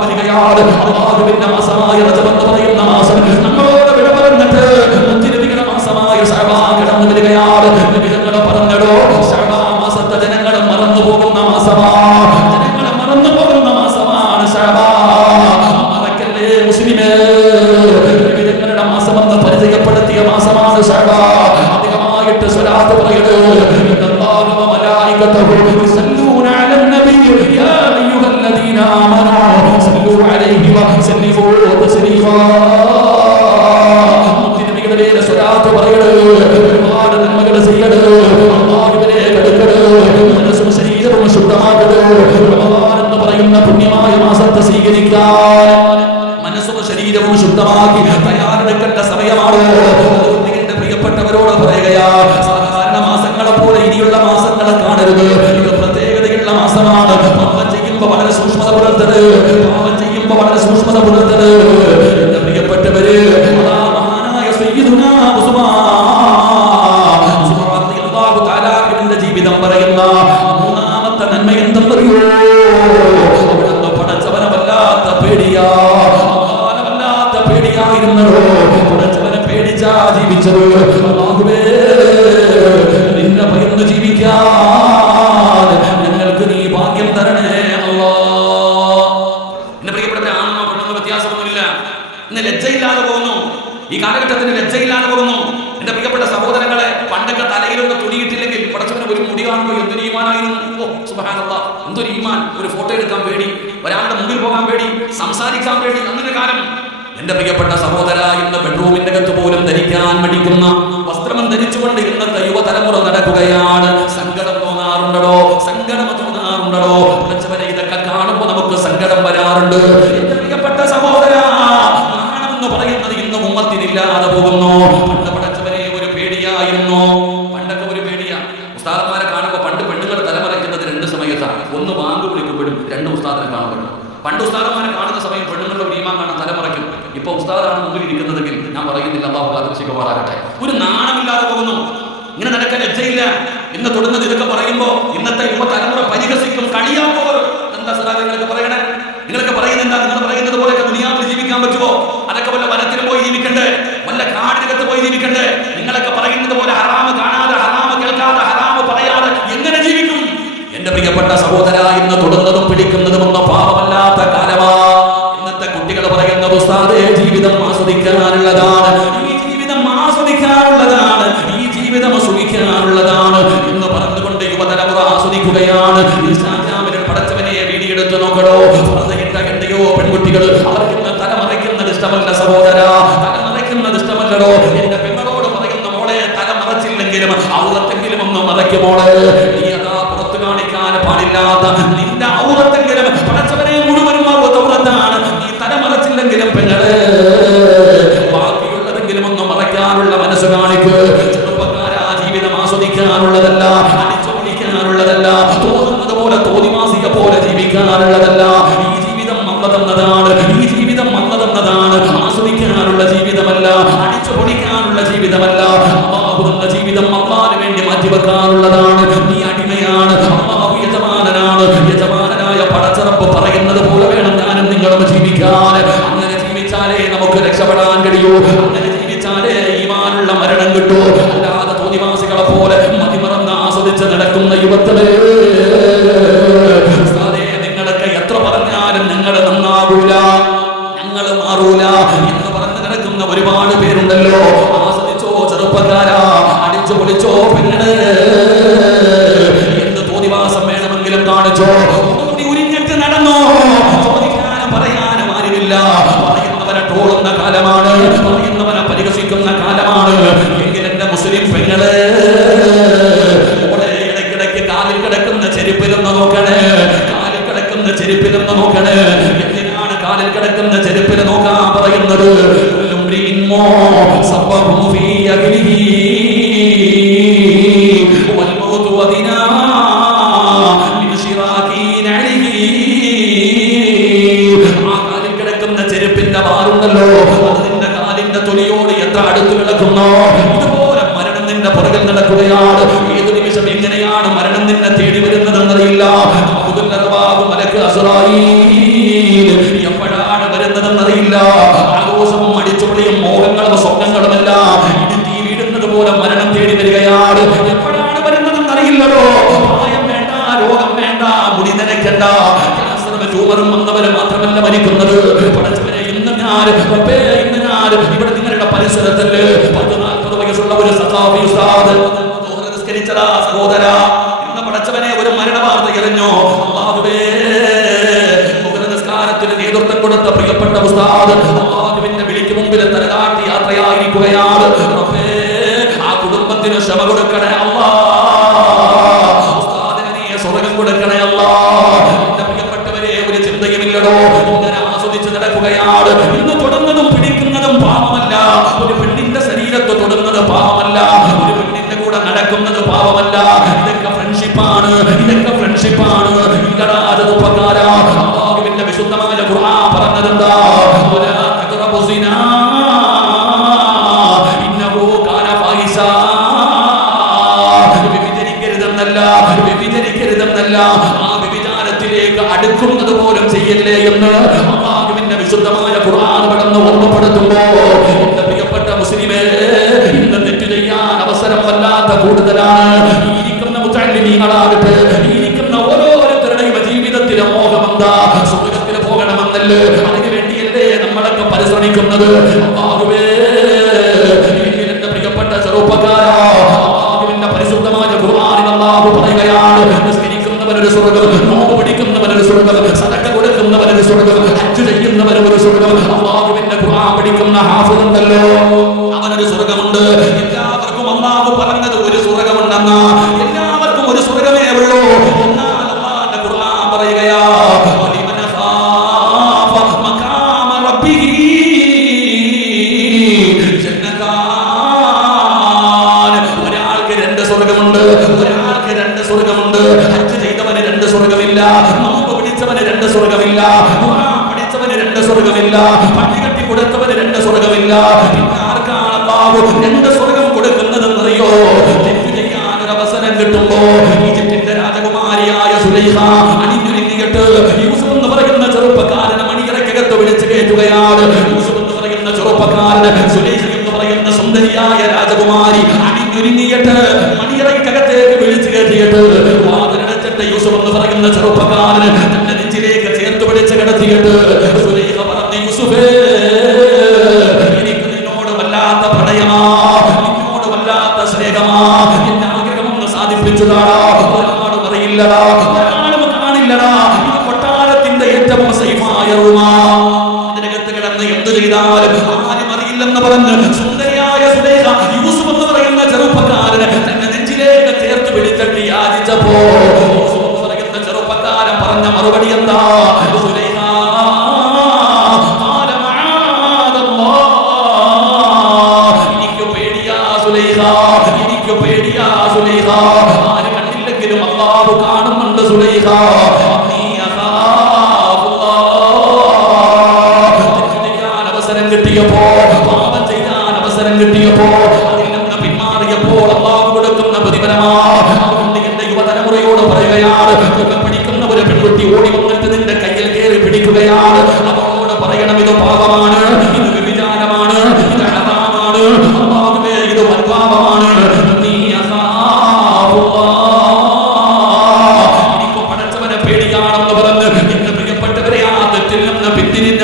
വരികയാണ്. അല്ലാഹുവിന്റെ മാസമായ റജബ് എന്ന് പറയുന്ന മാസം നമ്മളോട് വിട പറഞ്ഞിട്ട് മുത്തിനബിയുടെ മാസമായ ശഅബാൻ കടന്നു വരികയാണ്. നബികളെ പറഞ്ഞടോ, ശഅബാൻ മാസത്തെ ജനങ്ങൾ മറന്നു പോകുന്ന മാസമാണ്. മറക്കല്ലേ മുസ്ലിമേ, നബികളുടെ മാസമെന്ന് പരിചയപ്പെടുത്തിയ മാസമാണ് ശഅബാൻ. അധികമായിട്ട് സ്വലാത്ത് പറയണേ. അല്ലാഹു വ മലായികതുഹു യുസല്ലൂന അലൻ നബി യാ അയ്യുഹല്ലദീന ആമനൂ സല്ലൂ അലൈഹി വസല്ലിമൂ തസ്ലീമാ. നബികളുടെ സ്വലാത്ത് പറയണേ. ഒരുപാട് നന്മകൾ ചെയ്യണേ. അല്ലാഹുവിലേക്ക് അടുക്കണേ. മനസ്സും ശരീരവും ശുദ്ധമാക്കണേ. റമദാൻ എന്ന് പറയുന്ന പുണ്യമായ മാസത്തെ സ്വീകരിക്കാൻ മനസ്സും ശരീരവും ശുദ്ധമാക്കി തയ്യാറെടുക്കേണ്ട സമയമാണ്. എന്റെ പ്രിയപ്പെട്ടവരോട് പറയുകയാ, സാധാരണ മാസങ്ങളെ പോലെ ഇനിയുള്ള മാസങ്ങളെ കാണരുത്. ഇത് പ്രത്യേകതയുള്ള മാസമാണ്. പാപം ചെയ്യുമ്പോ വളരെ സൂക്ഷ്മത പുലർത്തരുത്. എന്റെ പ്രിയപ്പെട്ടവര്, മഹാനായ സയ്യിദുനാ ജീവിതം പറയുന്ന മൂന്നാമത്തെ നന്മ എന്തെന്നറിയോ? അവിടുന്ന് പടച്ചവനെ വല്ലാത്ത പേടിയായിരുന്നല്ലോ. പടച്ചവനെ പേടിച്ചാ ജീവിച്ചത്. അല്ലാഹുവേ, നിന്നെ ഭയന്ന് ജീവിക്കാൻ ഞങ്ങൾക്ക് നീ ഭാഗ്യം തരണേ അല്ലാഹ്. എന്റെ പ്രിയപ്പെട്ട ആണോ പെണ്ണോ വ്യത്യാസമൊന്നുമില്ല. ഇന്ന് ലജ്ജയില്ലാതെ കാലഘട്ടത്തിന് ലജ്ജയില്ലാതെ പോകുന്നു. എന്റെ പ്രിയപ്പെട്ട സഹോദരങ്ങളെ, പണ്ടൊക്കെ തലയിലൊന്ന് തുണിയിട്ടില്ലെങ്കിൽ പടച്ചവന് ഒരു മുടി കാണുമ്പോൾ എന്തൊരു ഈമാനായിരുന്നു. ഓ സുബ്ഹാനല്ലാഹ്, എന്തൊരു ഈമാൻ. ഒരു ഫോട്ടോ എടുക്കാൻ പേടി, ഒരാളുടെ മുമ്പിൽ പോകാൻ പേടി, സംസാരിക്കാൻ പേടി, അങ്ങനെ കാലം. എന്റെ പ്രിയപ്പെട്ട സഹോദര, ഇന്ന് ബെഡ്റൂമിന്റെ അകത്ത് പോലും ധരിക്കാൻ മടിക്കുന്ന വസ്ത്രം ധരിച്ചുകൊണ്ട് ഇന്നത്തെ യുവതലമുറ നടക്കുകയാണ്. സങ്കടം തോന്നാറുണ്ടോ? സങ്കടം തോന്നാറുണ്ടോ? പടച്ചവനെ, ഇതൊക്കെ കാണുമ്പോൾ നമുക്ക് സങ്കടം വരാറുണ്ട്. എന്റെ പ്രിയപ്പെട്ട സഹോദര, നാണമെന്ന് പറയുന്നത് ഇന്ന് ഉമ്മത്തിനില്ലാതെ പോകുന്നു. പണ്ട് പടച്ചവനെ ഒരു പേടിയായിരുന്നു. പണ്ടൊക്കെ ഒരു പേടിയാ. ഉസ്താദന്മാരെ കാണുമ്പോൾ പണ്ട് പെണ്ണുങ്ങൾ തലമറയ്ക്കുന്നത് രണ്ട് സമയത്താണ്. ഒന്ന് ബാങ്ക് വിളിക്കുമ്പോഴും, രണ്ട് ഉസ്താദിനെ കാണുമ്പോഴും. പണ്ട് ഉസ്താദന്മാരെ കാണുന്ന സമയം പെണ്ണുങ്ങളുടെ ഒരു ഈമാൻ കാണാൻ തലമറയ്ക്കും. ഇപ്പൊ ഉസ്താദാണ് മുമ്പിൽ ഇരിക്കുന്നതെങ്കിൽ ഞാൻ പറയുന്നില്ല, അല്ലാഹു കാത്തിരക്ഷിക്കുമാറാകട്ടെ. ഒരു നാണമില്ലാതെ പോകുന്നു. ഇങ്ങനെ നടക്കാൻ ലജ്ജയില്ല. ഇന്ന് തൊടുന്നത് ഇതൊക്കെ പറയുമ്പോ ഇന്നത്തെ യുവ തലമുറ പരിഹസിക്കും, കളിയാക്കുവർ. എന്താ സാറേ നിങ്ങളൊക്കെ പറയണേ? നിങ്ങളൊക്കെ പറയുന്നത് നിങ്ങൾ പറയുന്നത് പോലെയൊക്കെ ദുനിയാവിൽ ജീവിക്കാൻ പറ്റുമോ? അതൊക്കെ വല്ല വനത്തിൽ പോയി ജീവിക്കണ്ടേ? വല്ല കാടിനകത്ത് പോയി ജീവിക്കണ്ടേ? നിങ്ങളൊക്കെ പറയുന്നത് പോലെ ഹറാമ് കാണാതെ, ഹറാമ് കേൾക്കാതെ, ഹറാമ് പറയാതെ എങ്ങനെ ജീവിക്കും? എന്റെ പ്രിയപ്പെട്ട സഹോദര, ഇന്ന് തൊടുന്നതും പിടിക്കുന്നതും ഒന്നും പാപമല്ലാത്ത കാലമാ. ഇന്നത്തെ കുട്ടികൾ പറയുന്നത് ഉസ്താദേ ജീവിതം ആസ്വദിക്കാനുള്ളതാണ്, ഈ ജീവിതം ആസ്വദിക്കാനുള്ളതാണ്, ഈ ജീവിതം സുഖിക്കാനുള്ളതാണ് എന്ന് പറഞ്ഞുകൊണ്ട് യുവതലമുറ ആസ്വദിക്കുകയാണ്. ഇൻസ്റ്റാഗ്രാമിൽ പടച്ചവനെ വീഡിയോ എടുത്ത് നോക്കണോ? എന്തയോ പെൺകുട്ടികൾ അവർക്ക് തലമറയ്ക്കുന്നത് ഇഷ്ടമല്ല സഹോദര, തലമറയ്ക്കുന്നത് ഇഷ്ടമല്ലടോ. എന്റെ പെങ്ങളോട് പറയുന്ന മോളെ, തലമറച്ചില്ലെങ്കിലും ഔറത്തെങ്കിലും ഒന്ന് മറയ്ക്കുമോളെ. നീ അതാ പുറത്തു കാണിക്കാൻ പാടില്ലാത്ത നിന്റെ ഔറത്തെങ്കിലും പടച്ചവനെ മുഴുവനും ഔറത്താണ്. നീ തലമറച്ചില്ലെങ്കിലും പെങ്ങളെ, ബാക്കിയുള്ളതെങ്കിലും ഒന്ന് മറയ്ക്കാനുള്ള മനസ്സ് കാണിക്ക്. ചെറുപ്പക്കാരാ, ജീവിതം ആസ്വദിക്കാനുള്ളതല്ല, അടിച്ചു പിടിക്കാനുള്ളതല്ല, തോന്നുന്നത് പോലെ തോന്നിമാസിക പോലെ ജീവിക്കാനുള്ളതല്ല. ഈ ജീവിതം വന്നതെന്നതാണ്, ഈ ജീവിതം വന്നതെന്നതാണ്. ആസ്വദിക്കാനുള്ള ജീവിതമല്ല, അടിച്ചു പൊടിക്കാനുള്ള ജീവിതമല്ല. അല്ലാഹു തന്ന ജീവിതം അല്ലാഹുവിന് വേണ്ടി മാറ്റിവെക്കാനുള്ളതാണ്. നീ അടിമയാണ്, അല്ലാഹു യജമാനനാണ്. യജമാനനായ പടച്ചറപ്പ് പറയുന്നത് പോലെ വേണം ഞാനും നിങ്ങളും ജീവിക്കാൻ. അങ്ങനെ ജീവിച്ചാലേ നമുക്ക് രക്ഷപ്പെടാൻ കഴിയൂ. അങ്ങനെ ജീവിച്ചാലേ ഈമാനുള്ള മരണം കിട്ടൂ. അല്ലാതെ തോന്നിവാസികളെ പോലെ മതിമറന്ന് ആസ്വദിച്ച് നടക്കുന്ന യുവത്വേ, നിങ്ങളൊക്കെ എത്ര പറഞ്ഞാലും ഞങ്ങൾ നന്നാകൂല, ഞങ്ങൾ മാറൂല എന്ന് പറഞ്ഞു നടക്കുന്ന ഒരുപാട് പേരുണ്ടല്ലോ. ആസ്വദിച്ചോ ചെറുപ്പക്കാരാ, അടിച്ചു പൊളിച്ചോ പെങ്ങളെ, എന്ത് തോന്നിവാസം വേണമെങ്കിലും കാണിച്ചോ, കൂടി ഉരിഞ്ഞിട്ട് നടന്നോ. ചോദിക്കാനും പറയാനും ആരുമില്ല. പറയുന്നവരെ ട്രോളുന്ന കാലമാണ്, പറയുന്നവരെ പരിഹസിക്കുന്ന കാലമാണ്. എങ്കിൽ എന്റെ മുസ്ലിം പെങ്ങളെ, ഇടയ്ക്കിടയ്ക്ക് കാലിൽ കിടക്കുന്ന ചെരുപ്പിലൊന്ന് നോക്കണേ, കാലിൽ കിടക്കുന്ന ചെരുപ്പിലൊന്ന് നോക്കണേ. എന്തിനാണ് കാലിൽ കിടക്കുന്ന ചെരുപ്പിൽ നോക്കാൻ പറയുന്നത്? ചെരുപ്പിന്റെ ഭാരമുണ്ടല്ലോ, അത് നിന്റെ കാലിന്റെ തൊലിയോട് എത്ര അടുത്ത് കിടക്കുന്നോ, ഇതുപോലെ മരണം നിന്റെ പുറകിൽ നടക്കുകയാണ്. ഏത് നിമിഷം എങ്ങനെയാണ് മരണം നിന്നെ തേടി വരുന്നതെന്നറിയില്ല. എപ്പോഴാണ് വരുന്നതെന്നറിയില്ല. ആഘോഷവും അടിച്ചുപൊളിയും മോഹങ്ങളും സ്വപ്നങ്ങളുമെല്ലാം ഇടുത്തി വീടുന്നത് പോലെ മരണം തേടി വരികയാണ്. എപ്പോഴാണ് വരുന്നതെന്നറിയില്ലല്ലോ. പ്രായം വേണ്ട, രോഗം വേണ്ട, മുടി നനയ്ക്കണ്ട. ട്യൂമറും വന്നവര് മാത്രമല്ല മരിക്കുന്നത്. പടച്ചവനെ, ഇന്ന് ഞാൻ ഇവിടെ നിങ്ങളുടെ പരിസരത്തല്ലേ 40 വയസ്സുള്ള ഒരു സഖാഫി ഉസ്താദ് നിസ്കരിച്ചതാ സഹോദര. ഇന്ന് പടച്ചവനെ ഒരു മരണവാർത്ത എറിഞ്ഞോ. അല്ലാഹുവേ, നിസ്കാരത്തിന് നേതൃത്വം കൊടുത്ത പ്രിയപ്പെട്ട ഉസ്താദ് അല്ലാഹുവിന്റെ വിളിക്ക് മുമ്പിൽ തലകാട്ടി യാത്രയായിരിക്കുകയാണ്. ആ കുടുംബത്തിന് ക്ഷമ കൊടുക്കണേ അല്ലാഹ്. ഉസ്താദിനെ നീ സ്വർഗ്ഗം കൊടുക്കണേ അല്ലാഹ്. എന്റെ പ്രിയപ്പെട്ടവരെ, ഒരു ചിന്തയുമില്ലടോ, ഇങ്ങനെ ആസ്വദിച്ച് നടക്കുകയാണ്. ഇന്ന് തൊടുന്നതും പിടിക്കുന്നതും പാപമല്ല. ഒരു പെണ്ണിന്റെ ശരീരത്ത് തൊടുന്നത് പാപമല്ല. ഒരു പെണ്ണിന്റെ കൂടെ നടക്കുന്നത് പാപമല്ല. ഇതൊക്കെ ഫ്രണ്ട്ഷിപ്പാണ്, ഇതൊക്കെ ഫ്രണ്ട്ഷിപ്പാണ്. ഇല്ലടാ ചെറുപ്പക്കാരാ, അല്ലാഹുവിന്റെ വിശുദ്ധമായ ഖുർആൻ പറഞ്ഞതെന്താ? വലാ തഖറബു സിനാ ഇന്നഹു കാന ഫാഹിശാ. വ്യഭിചരിക്കരുതെന്നല്ല, വ്യഭിചരിക്കരുതെന്നല്ല, ആ വ്യഭിചാരത്തിലേക്ക് അടുക്കുന്നത് പോലും ചെയ്യല്ലേ എന്ന് അല്ലാഹുവിന്റെ വിശുദ്ധമായ ഖുർആൻ കടന്ന് ഓർമ്മപ്പെടുത്തുമ്പോ, എന്റെ പ്രിയപ്പെട്ട മുസ്ലിമേ, ഇന്ന് തെറ്റ് ചെയ്യാൻ അവസരം വല്ലാത്ത കൂടുതലാണ്. ഇരിക്കുന്ന മുത്തഅല്ലിമീങ്ങളാകട്ടെ, ഇരിക്കുന്ന ഓരോരുത്തരുടെയും ജീവിതത്തിലെ മോഹമെന്താ? സ്വർഗ്ഗത്തിൽ പോകണമെന്നല്ലേ? അതിനു വേണ്ടിയല്ലേ നമ്മളൊക്കെ പരിശ്രമിക്കുന്നത്? അല്ലാഹുവേ, എന്റെ പ്രിയപ്പെട്ട ചെറുപ്പക്കാരാ, അല്ലാഹുവിന്റെ പരിശുദ്ധമായ ഖുർആനിൽ അല്ലാഹു പറയുകയാണ്, നിസ്കരിക്കുന്നവനൊരു സ്വർഗ്ഗം, നോമ്പ് പിടിക്കുന്നവനൊരു സ്വർഗ്ഗം, സദഖ കൊടുക്കുന്നവനൊരു സ്വർഗ്ഗം, ഹജ്ജ് ചെയ്യുന്നവനൊരു സ്വർഗ്ഗം. അല്ലാഹുവിന്റെ ഖുർആൻ പഠിക്കുന്ന ഹാഫിദ് ഉണ്ടല്ലോ, അവനൊരു സ്വർഗ്ഗമുണ്ട്. എല്ലാവർക്കും അല്ലാഹു പറഞ്ഞത് ഒരു സ്വർഗ്ഗമുണ്ടെന്നാ, എല്ലാവർക്കും ഒരു സ്വർഗ്ഗമേ ഉള്ളൂ. എന്നാൽ അല്ലാഹുവിന്റെ ഖുർആൻ പറയുകയാ, വലിമൻ ഖാഫ മഖാമ റബ്ബിഹി ജന്നതാൻ. ഒരാൾക്ക് രണ്ട് സ്വർഗ്ഗമുണ്ട്, ഒരാൾക്ക് രണ്ട് സ്വർഗ്ഗമുണ്ട്. ഹജ്ജ് ചെയ്തവന് രണ്ട് സ്വർഗ്ഗമില്ല, നോമ്പ് പിടിച്ചവന് രണ്ട് സ്വർഗ്ഗമില്ല, ഖുർആൻ പഠിച്ചവന് രണ്ട് സ്വർഗ്ഗമില്ല, പള്ളി കെട്ടി കൊടുത്തവന് രണ്ട് സ്വർഗ്ഗമില്ല. പിന്നെ ആർക്കാണ് അല്ലാഹു രണ്ട് സ്വർഗ്ഗം കൊടുക്കുന്നതെന്നറിയോ? തെറ്റ് ചെയ്യാൻ ഒരു അവസരം കിട്ടുമ്പോ ഈജിപ്തിന്റെ രാജകുമാരിയായ സുലൈഖ അണിഞ്ഞൊരുങ്ങിയിട്ട് യൂസുഫ് എന്ന് പറയുന്ന ചെറുപ്പക്കാരനെ മണിയറക്കകത്ത് വിളിച്ചു കയറ്റുകയാണ്. യൂസുഫ് എന്ന് പറയുന്ന ചെറുപ്പക്കാരന് സുലൈഖ എന്ന് പറയുന്ന സുന്ദരിയായ രാജകുമാരി അണിഞ്ഞൊരുങ്ങിയിട്ട് മണിയറക്കകത്തേക്ക് വിളിച്ചു കയറ്റിയിട്ട് വാതിലടച്ചിട്ട് യൂസുഫ് എന്ന് പറയുന്ന ചെറുപ്പക്കാരന് തന്റെ നെഞ്ചിലേക്ക് ചേർത്ത് പിടിച്ച് കിടത്തിയിട്ട് സുലൈഖ പറഞ്ഞു, യൂസുഫേ, എനിക്ക് നിന്നോട് വല്ലാത്ത പ്രണയമാ, നിന്നോട് വല്ലാത്ത സ്നേഹമാ, എന്റെ ആഗ്രഹമൊന്ന് സാധിപ്പിച്ചതാടാ. ഒരാളും അറിയില്ലടാ, ഒരാളും കാണില്ലടാ. ഇത് കൊട്ടാരത്തിന്റെ ഏറ്റവും സേഫായ റൂമാ, ഇതിനകത്ത് കിടന്ന് എന്ത് ചെയ്താലും ആരും അറിയില്ലെന്ന് പറഞ്ഞ് സുന്ദരിയായ സുലൈഖ യൂസുഫ് എന്ന് പറയുന്ന ചെറുപ്പക്കാരന് തന്റെ നെഞ്ചിലേക്ക് ചേർത്ത് പിടിച്ചിട്ട് യാചിച്ചപ്പോ യൂസുഫ് എന്ന് പറയുന്ന ചെറുപ്പക്കാരൻ പറഞ്ഞ മറുപടി എന്താ? സുലൈഖ, എനിക്ക് പേടിയാ സുലൈഖ, എനിക്ക് പേടിയാ സുലൈഖ. ആര് കണ്ടില്ലെങ്കിലും അല്ലാഹു കാണുന്നുണ്ട് സുലൈഖ. അവസരം കിട്ടിയപ്പോ, പാപം ചെയ്യാൻ അവസരം കിട്ടിയപ്പോ, അതിൽ നിന്ന് പിന്മാറിയപ്പോൾ അല്ലാഹു കൊടുക്കുന്ന പ്രതിഫലമാ. അതുകൊണ്ട് എന്റെ യുവതലമുറയോട് പറയുകയാണ്, പഠിക്കുന്ന ഒരു പെൺകുട്ടി ഓടി വന്നിട്ട് നിന്റെ കയ്യിൽ കയറി പിടിക്കുകയാണ്. അവളോട് പറയണം, ഇത് പാപമാണ്, ഇത് വ്യഭിചാരമാണ്, ഇത് ഹറാമാണ്, അല്ലാഹുവേ ഇത് വൻപാപമാണ്. എനിക്ക് പടച്ചവനെ പേടിയാണെന്ന് പറഞ്ഞ് എന്റെ പ്രിയപ്പെട്ടവരെ ആ തെറ്റിൽ നിന്ന് പിന്തിരിഞ്ഞ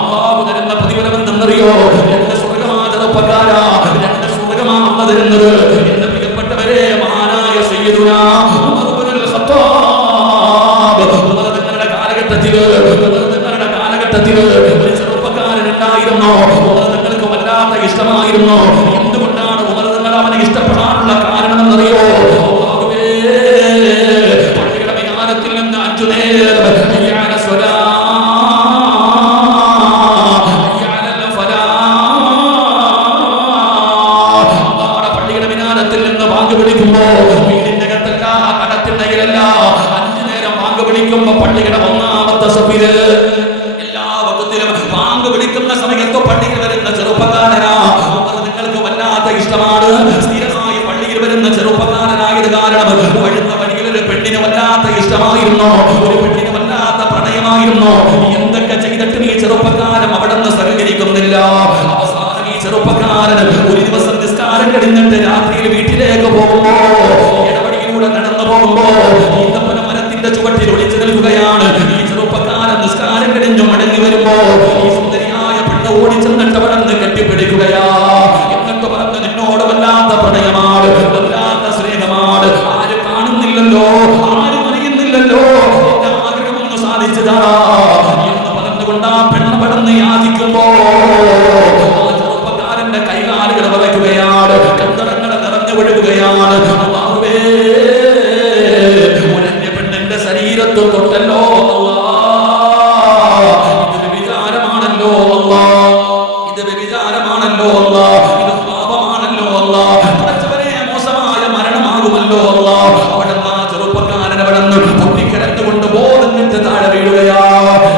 അല്ലാഹു തരുന്ന പ്രതിഫലം എന്തെന്നറിയോ? രണ്ട് സ്വർഗ്ഗമാ ചെറുപ്പക്കാരാ, രണ്ട് സ്വർഗ്ഗമാ അല്ലാഹു തരുന്നത്. എന്റെ പ്രിയപ്പെട്ടവരെ, മഹാനായ സയ്യിദുനാ ഉമർ ഇബ്നുൽ ഖത്താബ് തങ്ങളുടെ കാലഘട്ടത്തില് ഒരു ചെറുപ്പക്കാരനുണ്ടായിരുന്നു. ഉമർ തങ്ങൾക്ക് വല്ലാത്ത ഇഷ്ടമായിരുന്നു. എന്തുകൊണ്ടാണ് ഉമർ തങ്ങൾ അവനെ ഇഷ്ടപ്പെടാനുള്ള കാരണമെന്നറിയോ? പള്ളിയുടെ വിഹാരത്തിൽ നിന്ന് 5 നേരം പള്ളിയുടെ വിഹാരത്തിൽ നിന്ന് ബാങ്ക് വിളിക്കുമ്പോ വീടിന്റെ അകത്തല്ല, കടത്തിണ്ണയിലല്ല, 5 നേരം ബാങ്ക് വിളിക്കുമ്പോ പള്ളിയുടെ ഒന്നാമത്തെ സഫില് എല്ലാ വക്കത്തിലും ബാങ്ക് വിളിക്കുന്ന സമയത്ത് പള്ളിയിൽ വരുന്ന ചെറുപ്പക്കാരനാ. നിങ്ങൾക്ക് വല്ലാത്ത ഇഷ്ടമാണ്, സ്ഥിരമായി പള്ളിയിൽ വരുന്ന ചെറുപ്പക്കാരനായത് കാരണം വഴുന്ന വഴിയിൽ ഒരു പെണ്ണിന് വല്ലാത്ത ഇഷ്ടമായിരുന്നു, ഒരു പെണ്ണിന് വല്ലാത്ത പ്രണയമായിരുന്നു. എന്തൊക്കെ ചെയ്തിട്ടും ഈ ചെറുപ്പക്കാരൻ അവിടെ നിന്ന് സഹകരിക്കുന്നില്ല. അവസാനം ഈ ചെറുപ്പക്കാരൻ ഒരു ദിവസം നിസ്കാരം കഴിഞ്ഞിട്ട് രാത്രിയിൽ വീട്ടിലേക്ക് പോകുമ്പോ, ഇടവഴിയിലൂടെ നടന്നു പോകുമ്പോ ഈന്തപ്പന മരത്തിന്റെ ചുവട്ടിൽ ഒളിച്ചു നിൽക്കുകയാണ്. ഈ ചെറുപ്പക്കാരൻ നിസ്കാരം കഴിഞ്ഞു മടങ്ങി വരുമ്പോ ഈ സുന്ദരിയായ പെണ്ണ് ഓടിച്ചെന്നിട്ട് അവിടെ നിന്ന് കെട്ടിപ്പിടിക്കുകയാ. എന്നിട്ട് പറഞ്ഞു, നിന്നോട് വല്ലാത്ത പ്രണയമാണ്, വല്ലാത്ത സ്നേഹമാണ്, ആരും കാണുന്നില്ലല്ലോ, ആരും അറിയുന്നില്ലല്ലോ, എന്റെ ആഗ്രഹമൊന്ന് സാധിച്ചതാ എന്ന് പറഞ്ഞുകൊണ്ട് ആ പെണ്ണ് പടന്ന് യാചിക്കുമ്പോ ആ ചെറുപ്പക്കാരന്റെ കൈകാലുകൾ വിറയ്ക്കുകയാണ്, കന്തടങ്ങൾ നിറഞ്ഞു ഒഴുകുകയാണ്. അല്ലാഹുവേ, ഒരന്യ പെണ്ണിന്റെ ശരീരത്തിൽ തൊട്ടല്ലോ അല്ലാഹ്, ഇത് വ്യഭിചാരമാണല്ലോ അല്ലാഹ്, ഇത് വ്യഭിചാരമാണല്ലോ അല്ലാഹ്, ഇത് പാപമാണല്ലോ അല്ലാഹ്, പടച്ചവനെ മോശമായ മരണമാകുമല്ലോ അല്ലാഹ്. അവിടെ ആ ചെറുപ്പക്കാരൻ അവിടെ നിന്ന് പൊട്ടിക്കരഞ്ഞുകൊണ്ട് ബോധം താഴെ വീഴുകയാ.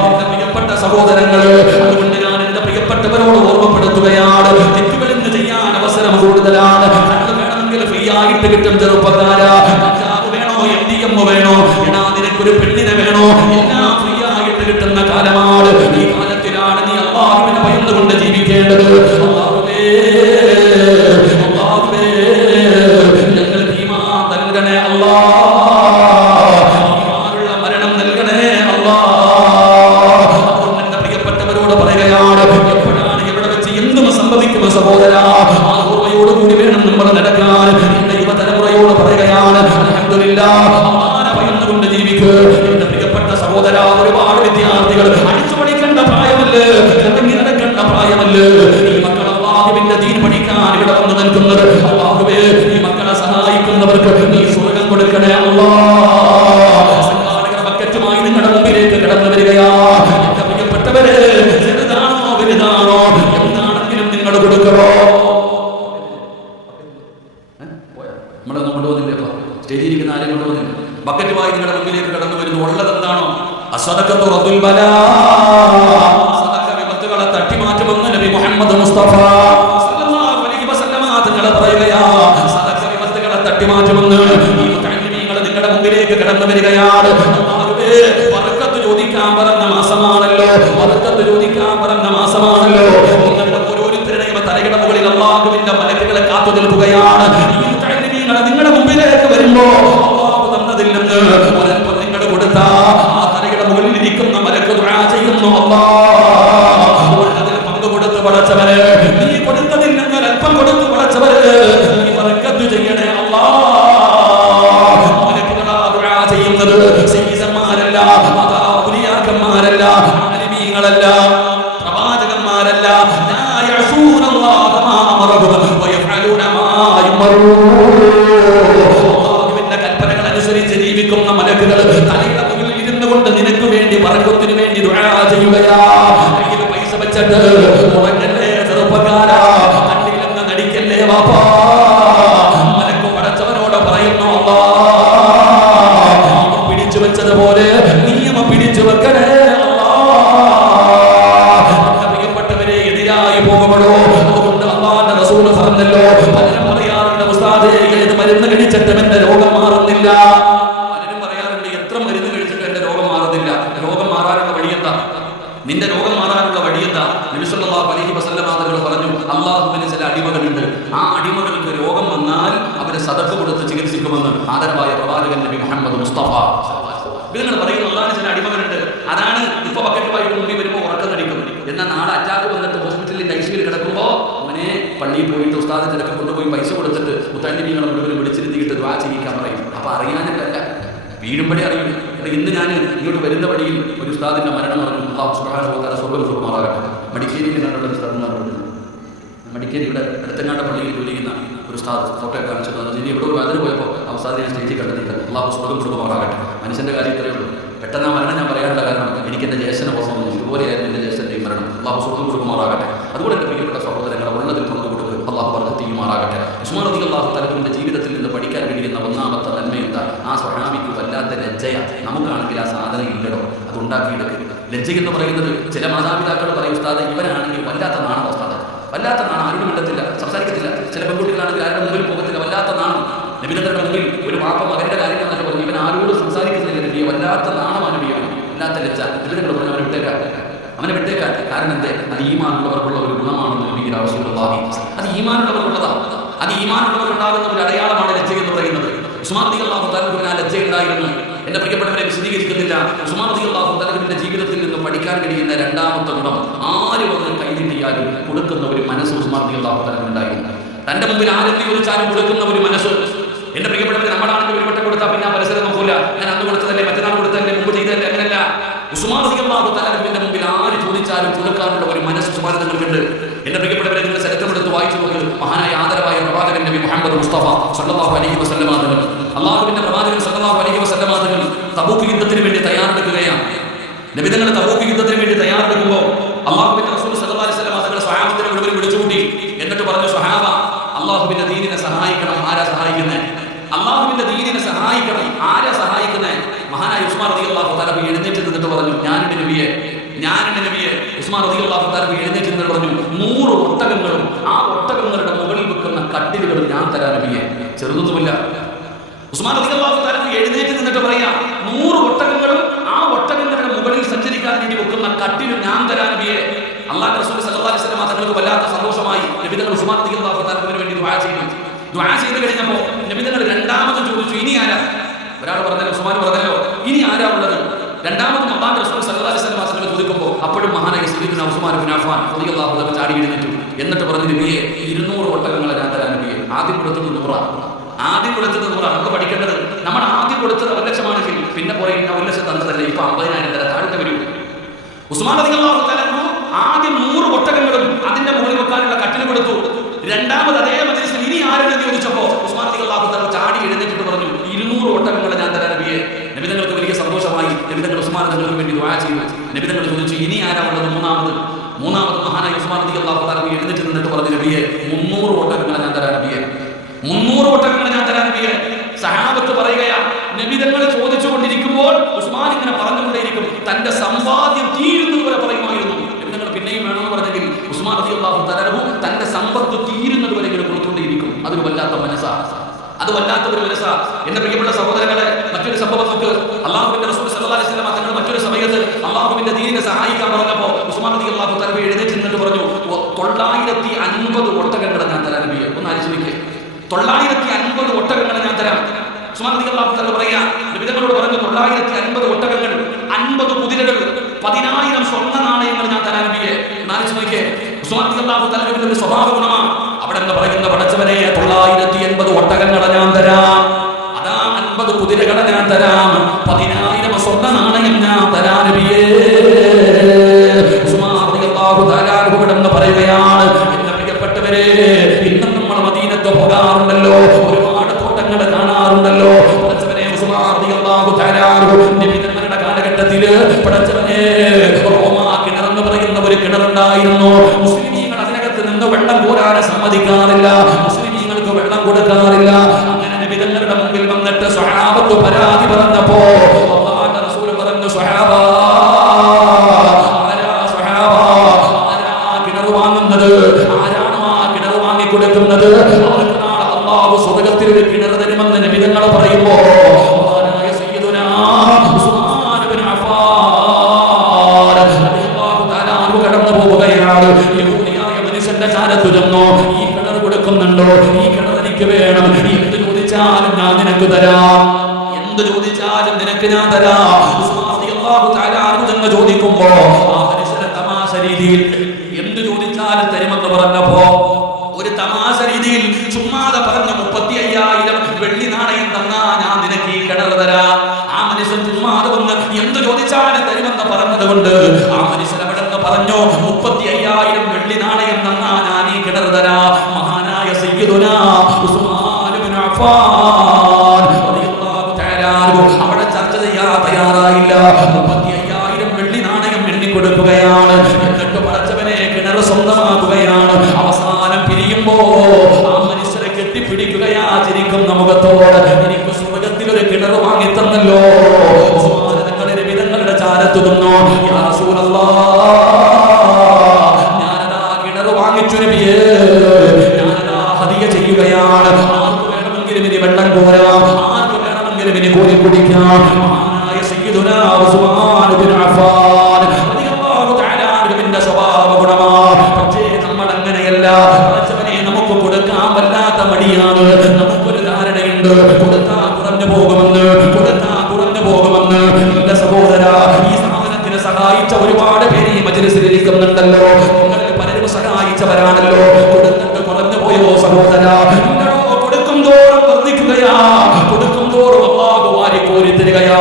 എന്റെ പ്രിയപ്പെട്ട സഹോദരങ്ങള്, അതുകൊണ്ട് ഞാൻ എന്റെ പ്രിയപ്പെട്ടവരോട് ഓർമ്മപ്പെടുത്തുകയാണ്, തെറ്റുകളിൽ നിന്ന് ചെയ്യാൻ അവസരം കൂടുതലാണ്. കണ്ണ് വേണമെങ്കിൽ ഫ്രീ ആയിട്ട് കിട്ടും ചെറുപ്പക്കാരാ. കഞ്ചാവ് വേണോ, MDM വേണോ, എടാ നിനക്കൊരു പെണ്ണിനെ വേണോ, എല്ലാം ഫ്രീ ആയിട്ട് കിട്ടുന്ന കാലമാണ്. ഈ കാലത്തിലാണ് നീ അല്ലാഹുവിനെ ഭയന്നുകൊണ്ട് ജീവിക്കേണ്ടത്. അല്ലാഹുവേ, അല്ലാഹുവേ, ഞങ്ങൾക്ക് ഈമാൻ നൽകണേ അല്ലാഹ്, ഈമാനുള്ള മരണം നൽകണേ അല്ലാഹ്. അതുകൊണ്ട് എന്റെ പ്രിയപ്പെട്ടവരോട് പറയുകയാണ്, എപ്പോഴാണ് എവിടെ വെച്ച് എന്തും സംഭവിക്കും സഹോദരാ. ഒരുപാട് വിദ്യാർത്ഥികൾ അടിച്ചു പഠിക്കേണ്ട പ്രായമല്ലേ, ഇറങ്ങി നടക്കേണ്ട പ്രായമല്ലേ. ഈ മക്കൾ അല്ലാഹുവിന്റെ ദീൻ പഠിക്കാൻ ഇവിടെ വന്നു നിൽക്കുന്നത്. അല്ലാഹുവേ, ഈ മക്കളെ സഹായിക്കുന്നവർക്ക് നീ സ്വർഗ്ഗം കൊടുക്കണേ അല്ലാഹ്. സംഘാടകരുടെ ബക്കറ്റുമായി നിങ്ങളുടെ മുമ്പിലേക്ക് കടന്നു വരികയാ. എന്റെ പ്രിയപ്പെട്ടവരെ, ചെറുതാണോ വലുതാണോ എന്താണെങ്കിലും നിങ്ങൾ കൊടുക്കണോ. നമ്മളൊന്നും കൊണ്ടുപോകുന്നില്ല, സ്റ്റേജിരിക്കുന്ന ആരെയും കൊണ്ടുപോകുന്നില്ല. ബക്കറ്റുമായി നിങ്ങളുടെ മുമ്പിലേക്ക് കടന്നു വരുന്നു. ഉള്ളതെന്താണോ? അസ്സദഖത്തു റദ്ദുൽ ബലാ, സദഖ വിപത്തുകളെ തട്ടിമാറ്റുമെന്ന് നബി മുഹമ്മദ് മുസ്തഫ സല്ലല്ലാഹു അലൈഹി വസല്ലമ തങ്ങൾ പറയുകയാ. സദഖ വിപത്തുകളെ തട്ടിമാറ്റുമെന്ന് ഈ മുതഅല്ലിമീങ്ങൾ നിങ്ങളുടെ മുമ്പിലേക്ക് കടന്നു വരികയാണ്. അല്ലാഹുവേ, ബറക്കത്ത് ചോദിക്കാൻ പറഞ്ഞ മാസമാണല്ലോ, ബറക്കത്ത് ചോദിക്കാൻ പറഞ്ഞ മാസമാണല്ലോ. നിങ്ങളുടെ ഓരോരുത്തരുടെയും തലയുടെ മുകളിൽ അല്ലാഹുവിന്റെ മലക്കുകളെ കാത്തു നിൽക്കുകയാണ്. ഈ മുതഅല്ലിമീങ്ങൾ നിങ്ങളുടെ മുമ്പിലേക്ക് വരുമ്പോ അല്ലാഹു തന്നതിൽ നിന്ന് ഒരൽപ്പം നിങ്ങൾ കൊടുത്താ ആ തലയുടെ മുകളിൽ ഇരിക്കുന്ന മലക്ക് ദുആ ചെയ്യുന്നു. അല്ലാഹ്, ഉള്ളതിൽ പങ്ക് കൊടുത്ത് പടച്ചവരെ, നീ കൊടുത്തതിൽ നിന്ന് ഒരൽപ്പം കൊടുത്ത് പടച്ചവരെ, നീ ബറക്കത്ത് ചെയ്യണേ അല്ലാഹ്. മലക്കുകളാ ദുആ ചെയ്യുന്നത്. സയ്യിദന്മാരല്ല, ഔലിയാക്കന്മാരല്ല, ആലിമീങ്ങളല്ല, പ്രവാചകന്മാരല്ല. ലാ യഅസൂനല്ലാഹ മാ അമറഹും വയഫഅലൂന മാ യുമറൂൻ. അല്ലാഹുവിന്റെ കൽപ്പനകൾ അനുസരിച്ച് ജീവിക്കുന്ന മലക്കുകൾ തലയുടെ മുകളിൽ ഇരുന്നു കൊണ്ട് നിനക്ക് വേണ്ടി ബറക്കത്തിന് വേണ്ടി ദുആ ചെയ്യുകയാ. കയ്യിൽ പൈസ വെച്ചിട്ട് ഉറങ്ങല്ലേ ചെറുപ്പക്കാരാ, കണ്ണിലെന്ന് നടിക്കല്ലേ വാപ്പാ. മലക്ക് പടച്ചവനോട് പറയുന്നു, അല്ലാഹ്, പിടിച്ചു വെച്ചതുപോലെ നീയമ പിടിച്ചു വെക്കണേ അല്ലാഹ്. പ്രിയപ്പെട്ടവരെ, എതിരായി പോകുമ്പോഴോ അതുകൊണ്ട് അല്ലാഹുവിന്റെ റസൂൽ പറഞ്ഞല്ലോ, പലരും പറയാറുണ്ട്, ഉസ്താദേ, ഏത് മരുന്ന് കഴിച്ചിട്ടും എന്റെ രോഗം മാറുന്നില്ല. പലരും പറയാറുണ്ട്, എത്ര മരുന്ന് കഴിച്ചിട്ടും എന്റെ രോഗം മാറുന്നില്ല. രോഗം മാറാനുള്ള വഴിയെന്താ? നിന്റെ രോഗം മാറാനുള്ള വഴിയെന്താ? നബി സല്ലല്ലാഹു അലൈഹി വസല്ലം തങ്ങൾ പറഞ്ഞു, അല്ലാഹുവിന് ചില അടിമകളുണ്ട്. ആ അടിമകൾക്ക് രോഗം വന്നാൽ അവരെ സദഖ കൊടുത്ത് ചികിത്സിക്കുമെന്ന് ആദരവായ പ്രവാചകൻ നബി മുഹമ്മദ് മുസ്തഫ. നിങ്ങൾ പറയുന്നു, അല്ലാഹുവിന് ചില അടിമകളുണ്ട്. അതാണ് ഇപ്പൊ ബക്കറ്റുമായിട്ട് മുമ്പിൽ വരുമ്പോൾ ഉറക്കം നടിക്കും. എന്നാൽ നാളെ അറ്റാക്ക് വന്നിട്ട് ഹോസ്പിറ്റലിൽ ഐസിയുവിൽ കിടക്കുമ്പോൾ അവനെ പള്ളിയിൽ പോയിട്ട് ഉസ്താദിന്റെ അടുത്ത് കൊണ്ടുപോയി പൈസ കൊടുത്തിട്ട് മുത്തഅല്ലിമീങ്ങളെ മുഴുവൻ വിളിച്ചിരുത്തിയിട്ട് ദുആ ചെയ്യിക്കാൻ പറയും. അപ്പൊ അറിയാനല്ല, വീഴുമ്പോഴേ അറിയും. ഇന്ന് ഞാൻ ഇങ്ങോട്ട് വരുന്ന വഴിയിൽ ഒരു ഉസ്താദിന്റെ മരണം പറഞ്ഞു. അല്ലാഹു സുബ്ഹാനഹു വ തആല സ്വർഗ്ഗം കൊടുക്കുമാറാകട്ടെ. മടിക്കേരിയിൽ നിന്നുള്ള ഉസ്താദന്മാരുണ്ട്. മടിക്കേരി ഇവിടെ അടുത്തങ്ങാണ്ട പള്ളിയിൽ ജോലി ചെയ്യുന്ന ഒരു ഉസ്താദ് ഫോട്ടോ കാണിച്ചത്. ഇനി എവിടെ അതിന് പോയപ്പോൾ ആ ഉസ്താദ് ഞാൻ സ്റ്റേജിൽ കണ്ടിട്ടില്ല. അല്ലാഹു സ്വർഗ്ഗം കൊടുക്കുമാറാകട്ടെ. മനുഷ്യന്റെ കാര്യം ഇത്രയേ ഉള്ളൂ. പെട്ടെന്ന് ആ മരണം ഞാൻ പറയാനുള്ള കാരണം എനിക്ക് എൻ്റെ ജ്യേഷ്ഠനെ ഓർമ്മ വന്നു. ഇതുപോലെയായിരുന്നു എൻ്റെ ജ്യേഷ്ഠൻ്റെയും മരണം. അല്ലാഹു സ്വർഗ്ഗം കൊടുക്കുമാറാകട്ടെ. അതുകൊണ്ട് എൻ്റെ പ്രിയപ്പെട്ട സഹോദരങ്ങളെ, ഉള്ളതിൽ പങ്കു കൊടുക്കുക. അല്ലാഹു ബർക്കത്ത് ചെയ്യുമാറാകട്ടെ. ഉസ്മാൻ റളിയല്ലാഹു തആല തന്റെ ജീവിതത്തിൽ നിന്ന് പഠിക്കാൻ കഴിയുന്ന ഒന്നാമത്തെ നന്മ എന്താ? ആ സ്വഹാബിക്ക് വല്ലാത്ത ലജ്ജയ. നമുക്കാണെങ്കിൽ ആ സാധനം ഇല്ലടോ, അത് ഉണ്ടാക്കിയെടുക്കുക. ലജ്ജ എന്ന് പറയുന്നത് ചില മാതാപിതാക്കൾ പറയും, ഉസ്താദ് ഇവനാണെങ്കിൽ വല്ലാത്ത നാണം, ഉസ്താദ് വല്ലാത്ത നാണം, ആരും മിണ്ടത്തില്ല, സംസാരിക്കത്തില്ല. ചില പെൺകുട്ടികളാണെങ്കിൽ ആരുടെ മുമ്പിൽ പോകത്തില്ല, വല്ലാത്ത നാണം. നബിയുടെ മുമ്പിൽ ഒരു വാപ്പ മകന്റെ കാര്യം എന്നൊക്കെ പറഞ്ഞു, ഇവൻ ആരോട് സംസാരിക്കുന്നില്ല നബിയെ, വല്ലാത്ത നാണം അനുഭവിക്കണം, വല്ലാത്ത ലജ്ജ. നബിതങ്ങൾ പറഞ്ഞു, അവനെ വിട്ടേക്കാൻ. കാരണം എന്തേ? അത് ഈമാനുള്ളവർക്കുള്ള ഒരു ഗുണമാണെന്ന് നബി റസൂലുള്ളാഹി. അത് ഈമാനുള്ളവർക്കുള്ളതാണ്. അത് ഈമാനുള്ളവർക്കുണ്ടാകുന്ന ഒരു അടയാളമാണ് ലജ്ജ എന്ന് പറയുന്നത്. ഉസ്മാൻ റളിയല്ലാഹു തആല ആ ലജ്ജ ഉണ്ടായിരുന്നു. എന്റെ പ്രിയപ്പെട്ടവരെ, വിശദീകരിക്കുന്നില്ല. ഉസ്മാൻ റളിയല്ലാഹു തആലയുടെ ജീവിതത്തിൽ നിന്ന് പഠിക്കാൻ കഴിയുന്ന രണ്ടാമത്തെ ഗുണം, ആര് വന്ന് കൈനീട്ടിയാലും കൊടുക്കുന്ന ഒരു മനസ്സ് ഉസ്മാൻ റളിയല്ലാഹു തആല ഉണ്ടായിരുന്നു. തന്റെ മുമ്പിൽ ആരെങ്കിലും ചോദിച്ചാലും കൊടുക്കുന്ന ഒരു മനസ്സ്. എന്റെ പ്രിയപ്പെട്ടവരെ, നമ്മളാണെങ്കിൽ ഒരു വട്ടം കൊടുത്താൽ പിന്നെ ആ പരിസരം നോക്കൂല. ഞാൻ അന്ന് കൊടുത്തതല്ലേ, മറ്റന്നാൾ കൊടുത്തതല്ലേ, മുമ്പ് ചെയ്തതല്ലേ, അങ്ങനെയല്ല. ഉസ്മാൻ റളിയല്ലാഹു തആലയുടെ മുമ്പിൽ ആര് ചോദിച്ചാലും കൊടുക്കാനുള്ള ഒരു മനസ്സ് ഉസ്മാൻ തങ്ങൾക്കുണ്ട്. എന്റെ പ്രിയപ്പെട്ടവരെ, നിങ്ങൾ ചരിത്രമെടുത്ത് വായിച്ചു നോക്ക്. മഹാനായ ആദരവായ പ്രവാചകൻ നബി മുഹമ്മദ് മുസ്തഫ സല്ലല്ലാഹു അലൈഹി വസല്ലം തങ്ങൾ, അല്ലാഹുവിന്റെ പ്രവാചകൻ സല്ലല്ലാഹു അലൈഹി വസല്ലം തങ്ങൾ തബൂക്ക് യുദ്ധത്തിന് വേണ്ടി തയ്യാറെടുക്കുകയാണ്. നബി തങ്ങൾ തബൂക്ക് യുദ്ധത്തിന് വേണ്ടി തയ്യാറെടുക്കുമ്പോൾ അല്ലാഹുവിന്റെ റസൂൽ സല്ലല്ലാഹു അലൈഹി വസല്ലം തങ്ങൾ സ്വഹാബത്തിനെ മുഴുവൻ വിളിച്ചുകൂട്ടി. എന്നിട്ട് പറഞ്ഞു, സ്വഹാബ, അല്ലാഹുവിന്റെ ദീനിനെ സഹായിക്കണം. ആരാ സഹായിക്കുന്നത്? അല്ലാഹുവിന്റെ ദീനിനെ സഹായിക്കണം. ആരാ സഹായിക്കുന്നത്? മഹാനായ ഉസ്മാൻ റളിയല്ലാഹു തആല എഴുന്നേറ്റ് നിന്നിട്ട് പറഞ്ഞു, ഞാനുണ്ട് നബിയെ. ഉസ്മാൻ റളിയല്ലാഹു തആല എഴുന്നേറ്റ് നിന്നിട്ട് പറഞ്ഞു, 100 ഒട്ടകങ്ങളും ആ ഒട്ടകങ്ങളുടെ മുകളിൽ വെക്കുന്ന കട്ടിലുകളും ഞാൻ തരാം നബിയെ. ചെറുതൊന്നുമില്ല. ഉസ്മാൻ റളിയല്ലാഹു തആല എഴുന്നേറ്റ് നിന്നിട്ട് പറയാ, 100 ഒട്ടകങ്ങളും ആ ഒട്ടകങ്ങളുടെ മുകളിൽ സഞ്ചരിക്കാൻ വേണ്ടി വെക്കുന്ന കട്ടിലും ഞാൻ തരാം നബിയെ. അല്ലാഹുവിന്റെ റസൂൽ സല്ലല്ലാഹു അലൈഹി വസല്ലം തങ്ങൾക്ക് വല്ലാത്ത സന്തോഷമായി. നബി തങ്ങൾ ഉസ്മാൻ റളിയല്ലാഹു തആലക്ക് വേണ്ടി ദുആ ചെയ്തു. ദുആ ചെയ്തു കഴിഞ്ഞപ്പോൾ നബി തങ്ങൾ രണ്ടാമതും ചോദിച്ചു, ഇനി ആരാ? ഒരാൾ പറഞ്ഞല്ലോ, ഉസ്മാൻ പറഞ്ഞല്ലോ, ഇനി ആരാ ഉള്ളത്? രണ്ടാമതും അല്ലാഹുവിന്റെ റസൂൽ സല്ലല്ലാഹു അലൈഹി വസല്ലം ചോദിക്കുമ്പോൾ അപ്പോഴും മഹാനായ സയ്യിദുനാ ഉസ്മാൻ ഇബ്നു അഫ്ഫാൻ റളിയല്ലാഹു അൻഹു ചാടി എഴുന്നേറ്റു. എന്നിട്ട് പറഞ്ഞു, നബിയെ, 200 ഒട്ടകങ്ങളെ ഞാൻ തരാം നബിയെ. ആദ്യം കൊടുത്തത് 100. നമുക്ക് പഠിക്കേണ്ടത്, നമ്മൾ ആദ്യം കൊടുത്തത് 1 ലക്ഷമാണെങ്കിൽ പിന്നെ പോയി 1 ലക്ഷം തന്നതല്ലേ, ഇപ്പൊ 50,000 തരാം, താഴത്തെ വരൂ. ഉസ്മാൻ റളിയല്ലാഹു തആല ആദ്യം 100 ഒട്ടകങ്ങളും അതിന്റെ മുകളിൽ വെക്കാനുള്ള കട്ടിൽ കൊടുത്തു. രണ്ടാമത് അതേ മജ്‌ലിസിൽ ഇനി ആരെന്ന് ചോദിച്ചപ്പോ ഉസ്മാൻ റളിയല്ലാഹു തആല ചാടി എഴുന്നേറ്റിട്ട് പറഞ്ഞു, 200 ഒട്ടകങ്ങളെ ഞാൻ തരാൻ നബിയെ. നബി തങ്ങൾക്ക് വലിയ സന്തോഷമായി. നബി തങ്ങൾ ഉസ്മാൻ തങ്ങൾക്ക് വേണ്ടി ദുആ ചെയ്തു. നബി തങ്ങൾ ചോദിച്ചു, ഇനി ആരാ ഉള്ളത്? മൂന്നാമത് മഹാനായ ഉസ്മാൻ റളിയല്ലാഹു തആല എഴുന്നേറ്റ് നിന്നിട്ട് പറഞ്ഞു, നബിയെ 300 ഒട്ടകങ്ങളെ ഞാൻ തരാൻ നബിയെ, 300 ഒട്ടകങ്ങളെ ഞാൻ തരാൻ നബിയെ. സഹാബത്ത് പറയുകയാ, നബി തങ്ങൾ ചോദിച്ചുകൊണ്ടിരിക്കുമ്പോൾ ഉസ്മാൻ ഇങ്ങനെ പറഞ്ഞുകൊണ്ടേയിരിക്കും, തന്റെ സമ്പാദ്യം തീരുന്നത് വരെ പറയുമായിരുന്നു. നബി തങ്ങൾ പിന്നെയും വേണമെന്ന് പറഞ്ഞെങ്കിൽ ഉസ്മാൻ റളിയല്ലാഹു തആല തന്റെ സമ്പത്ത് തീരുന്നത് വരെ ഇങ്ങനെ കൊടുത്തുകൊണ്ടേയിരിക്കും. അതൊരു വല്ലാത്ത മനസ്സാ, അത് വല്ലാത്തൊരു മനസ്സാ. എന്റെ പ്രിയപ്പെട്ട സഹോദരങ്ങളെ, മറ്റൊരു സംഭവം നമുക്ക് അല്ലാഹുവിന്റെ റസൂൽ സല്ലല്ലാഹു അലൈഹി വസല്ലം തങ്ങൾ മറ്റൊരു സമയത്ത് അല്ലാഹുവിന്റെ ദീനിനെ സഹായിക്കാൻ പറഞ്ഞപ്പോൾ ഉസ്മാൻ റളിയല്ലാഹു തആല എഴുന്നേറ്റ് നിന്നിട്ട് പറഞ്ഞു, 950 ഒട്ടകങ്ങളെ ഞാൻ തരാൻ നബിയെ. ഒന്ന് ആലോചിക്കുക, 950 ഒട്ടകങ്ങളെ ഞാൻ തരാം. ഉസ്മാൻ റളിയല്ലാഹു തആല പറയാ, നബി തങ്ങളോട് പറഞ്ഞു, 950 ഒട്ടകങ്ങൾ, 50 കുതിരകൾ, 10,000 സ്വർണ്ണ നാണയങ്ങൾ ഞാൻ തരാൻ നബിയെ. ഒന്ന് ആലോചിക്കുക, ഉസ്മാൻ റളിയല്ലാഹു തആലയുടെ ഒരു സ്വഭാവ ഗുണമാണ്. അവിടെ നിന്ന് പറയുന്ന, പടച്ചവനെ 980 ഒട്ടകങ്ങളെ ഞാൻ തരാം, അതാ 50 കുതിരകളെ ഞാൻ തരാം, 10,000 സ്വർണ്ണ നാണയം ഞാൻ തരാൻ നബിയേ. ഉസ്മാൻ റളിയല്ലാഹു തആല എന്ന് പറയുകയാണ്, എന്റെ പ്രിയപ്പെട്ടവരെ, ഇന്നും നമ്മൾ മദീനത്ത് പോകാറുണ്ടല്ലോ, ഒരുപാട് തോട്ടങ്ങൾ കാണാറുണ്ടല്ലോ. പടച്ചവനെ, ഉസ്മാൻ റളിയല്ലാഹു തആല നബി തങ്ങളുടെ കാലഘട്ടത്തിൽ പടച്ചവനെ റോമാ കിണർ എന്ന് പറയുന്ന ഒരു കിണറുണ്ടായിരുന്നു. മുസ്ലിമീങ്ങൾ അതിനകത്ത് നിന്ന് വെള്ളം കോരാൻ സമ്മതിക്കാറില്ല, മുസ്ലിമീങ്ങൾക്ക് വെള്ളം കൊടുക്കാറില്ല. അങ്ങനെ നബി തങ്ങളുടെ മുമ്പിൽ വന്നിട്ട് സ്വഹാബത്ത് പരാതി പറഞ്ഞപ്പോ അല്ലാഹുവിന്റെ റസൂൽ പറഞ്ഞു, സ്വഹാബാ, ആരാണോ ആ കിണർ വാങ്ങിക്കൊടുക്കുന്നത് അവർക്ക് നാളെ അല്ലാഹു സ്വർഗ്ഗത്തിൽ ഒരു കിണർ തരുമെന്ന് നബി തങ്ങൾ പറയുമ്പോ മഹാനായ സയ്യിദുനാ ഉസ്മാൻ ഇബ്നു അഫ്ഫാൻ റളിയല്ലാഹു തആല അൻഹു കടന്നു പോവുകയാണ്. യഹൂദിയായ മനുഷ്യന്റെ ചാരത്തു ചെന്നു, ഈ കിണർ കൊടുക്കുന്നുണ്ടോ? ഈ കിണർ എനിക്ക് വേണം, എന്ത് ചോദിച്ചാലും ഞാൻ നിനക്ക് തരാം, എന്ത് ചോദിച്ചാലും നിനക്ക് ഞാൻ തരാം. ഉസ്മാൻ റളിയല്ലാഹു തആല അൻഹു എന്ന് ചോദിക്കുമ്പോ ആ മനുഷ്യന്റെ തമാശ രീതിയിൽ എന്ത് ചോദിച്ചാലും തരുമെന്ന് പറഞ്ഞപ്പോ ഒരു തമാശ രീതിയിൽ ചുമ്മാതെ പറഞ്ഞ 35,000 വെള്ളി നാണയം തന്നാ ഞാൻ നിനക്ക് ഈ കിണർ തരാം. ആ മനുഷ്യൻ ചുമ്മാതെ വന്ന് എന്ത് ചോദിച്ചാലും തരുമെന്ന് പറഞ്ഞത് കൊണ്ട് ആ മനുഷ്യൻ അവിടെ നിന്ന് പറഞ്ഞു, 35,000 വെള്ളി നാണയം തന്നാ ഞാൻ ഈ കിണർ തരാം. മഹാനായ സയ്യിദുനാ ഉസ്മാൻ ഇബ്നു അഫ്ഫാൻ റളിയല്ലാഹു തആല അവിടെ ചർച്ച ചെയ്യാൻ തയ്യാറായില്ല. 35,000 വെള്ളി നാണയം എണ്ണിക്കൊടുക്കുകയാണ്. എന്നിട്ട് പടച്ചവനെ കിണർ സ്വന്തമാക്കുകയാണ്. അവസാനം പിരിയുമ്പോ ആ മനുഷ്യരെ കെട്ടിപ്പിടിക്കുകയാ ചിരിക്കുന്ന മുഖത്തോട്, എനിക്ക് സ്വർഗ്ഗത്തിൽ ഒരു കിണർ വാങ്ങി തന്നല്ലോ. ഉസ്മാനെ നബി തങ്ങളുടെ ചാരത്തു നിന്നു, യാ റസൂലല്ലാഹ്, ഞാനതാ കിണർ വാങ്ങിച്ചു നബിയേ, ഞാനതാ ഹദിയ ചെയ്യുകയാണ്. ആർക്ക് വേണമെങ്കിലും ഇനി വെള്ളം കോരാം, ആർക്ക് വേണമെങ്കിലും ഇനി കോരി കുടിക്കാം. മഹാനായ സയ്യിദുനാ ഉസ്മാൻ ഇബ്നു അഫ്ഫാൻ റളിയല്ലാഹു തആല അൻഹുവിന്റെ സ്വഭാവ ഗുണമാണ്. പക്ഷേ നമ്മൾ അങ്ങനെയല്ല. പടച്ചവനെ, നമുക്ക് കൊടുക്കാൻ വല്ലാത്ത മടിയാണ്. നമുക്കൊരു ധാരണയുണ്ട്, കൊടുത്താ കുറഞ്ഞു പോകുമെന്ന്, കൊടുത്താ കുറഞ്ഞു പോകുമെന്ന്. എന്റെ സഹോദര, ഈ സ്ഥാപനത്തിനെ സഹായിച്ച ഒരുപാട് പേര് ഈ മജ്‌ലിസിൽ ഇരിക്കുന്നുണ്ടല്ലോ. നിങ്ങളിൽ പലരും സഹായിച്ചവരാണല്ലോ. കൊടുത്തിട്ട് കുറഞ്ഞു പോയോ സഹോദര? കൊടുക്കും തോറും വർദ്ധിക്കുകയാ, കൊടുക്കും തോറും അല്ലാഹു വാരിക്കോരി തരികയാ.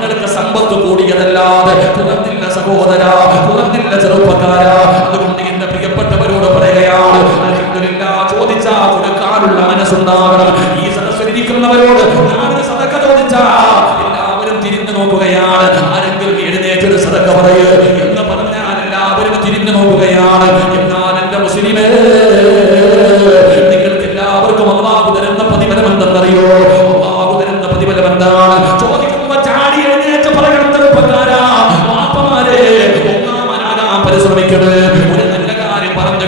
നിങ്ങൾക്ക് സമ്പത്ത് കൂടിയതല്ലാതെ കുറഞ്ഞില്ല സഹോദര, കുറഞ്ഞില്ല ചെറുപ്പക്കാര. അതുകൊണ്ട് എന്റെ പ്രിയപ്പെട്ടവരോട് പറയുകയാണ്, അൽഹംദുലില്ലാഹ്, ചോദിച്ചാ കൊടുക്കാനുള്ള മനസ്സുണ്ടാകണം. ഈ സദസ്സിലിരിക്കുന്നവരോട് ഞാനൊരു സദഖ ചോദിച്ചാ എല്ലാവരും തിരിഞ്ഞു നോക്കുകയാണ്. ആരെങ്കിലും എഴുന്നേറ്റൊരു സദഖ പറയ് എന്ന് പറഞ്ഞാൽ എല്ലാവരും തിരിഞ്ഞു നോക്കുകയാണ്. എന്നാൽ എന്റെ മുസ്ലിമേ, നിങ്ങൾക്ക് എല്ലാവർക്കും അല്ലാഹു തരുന്ന പ്രതിഫലം എന്തെന്നറിയോ? അല്ലാഹു തരുന്ന പ്രതിഫലം എന്താണ്? ചോദിക്കുമ്പോ ചാടി എഴുന്നേറ്റ് പറയണം ചെറുപ്പക്കാരാ, വാപ്പമാരെ, ഒന്നാമനാകാൻ പരിശ്രമിക്കണേ. ഒരു നല്ല കാര്യം പറഞ്ഞു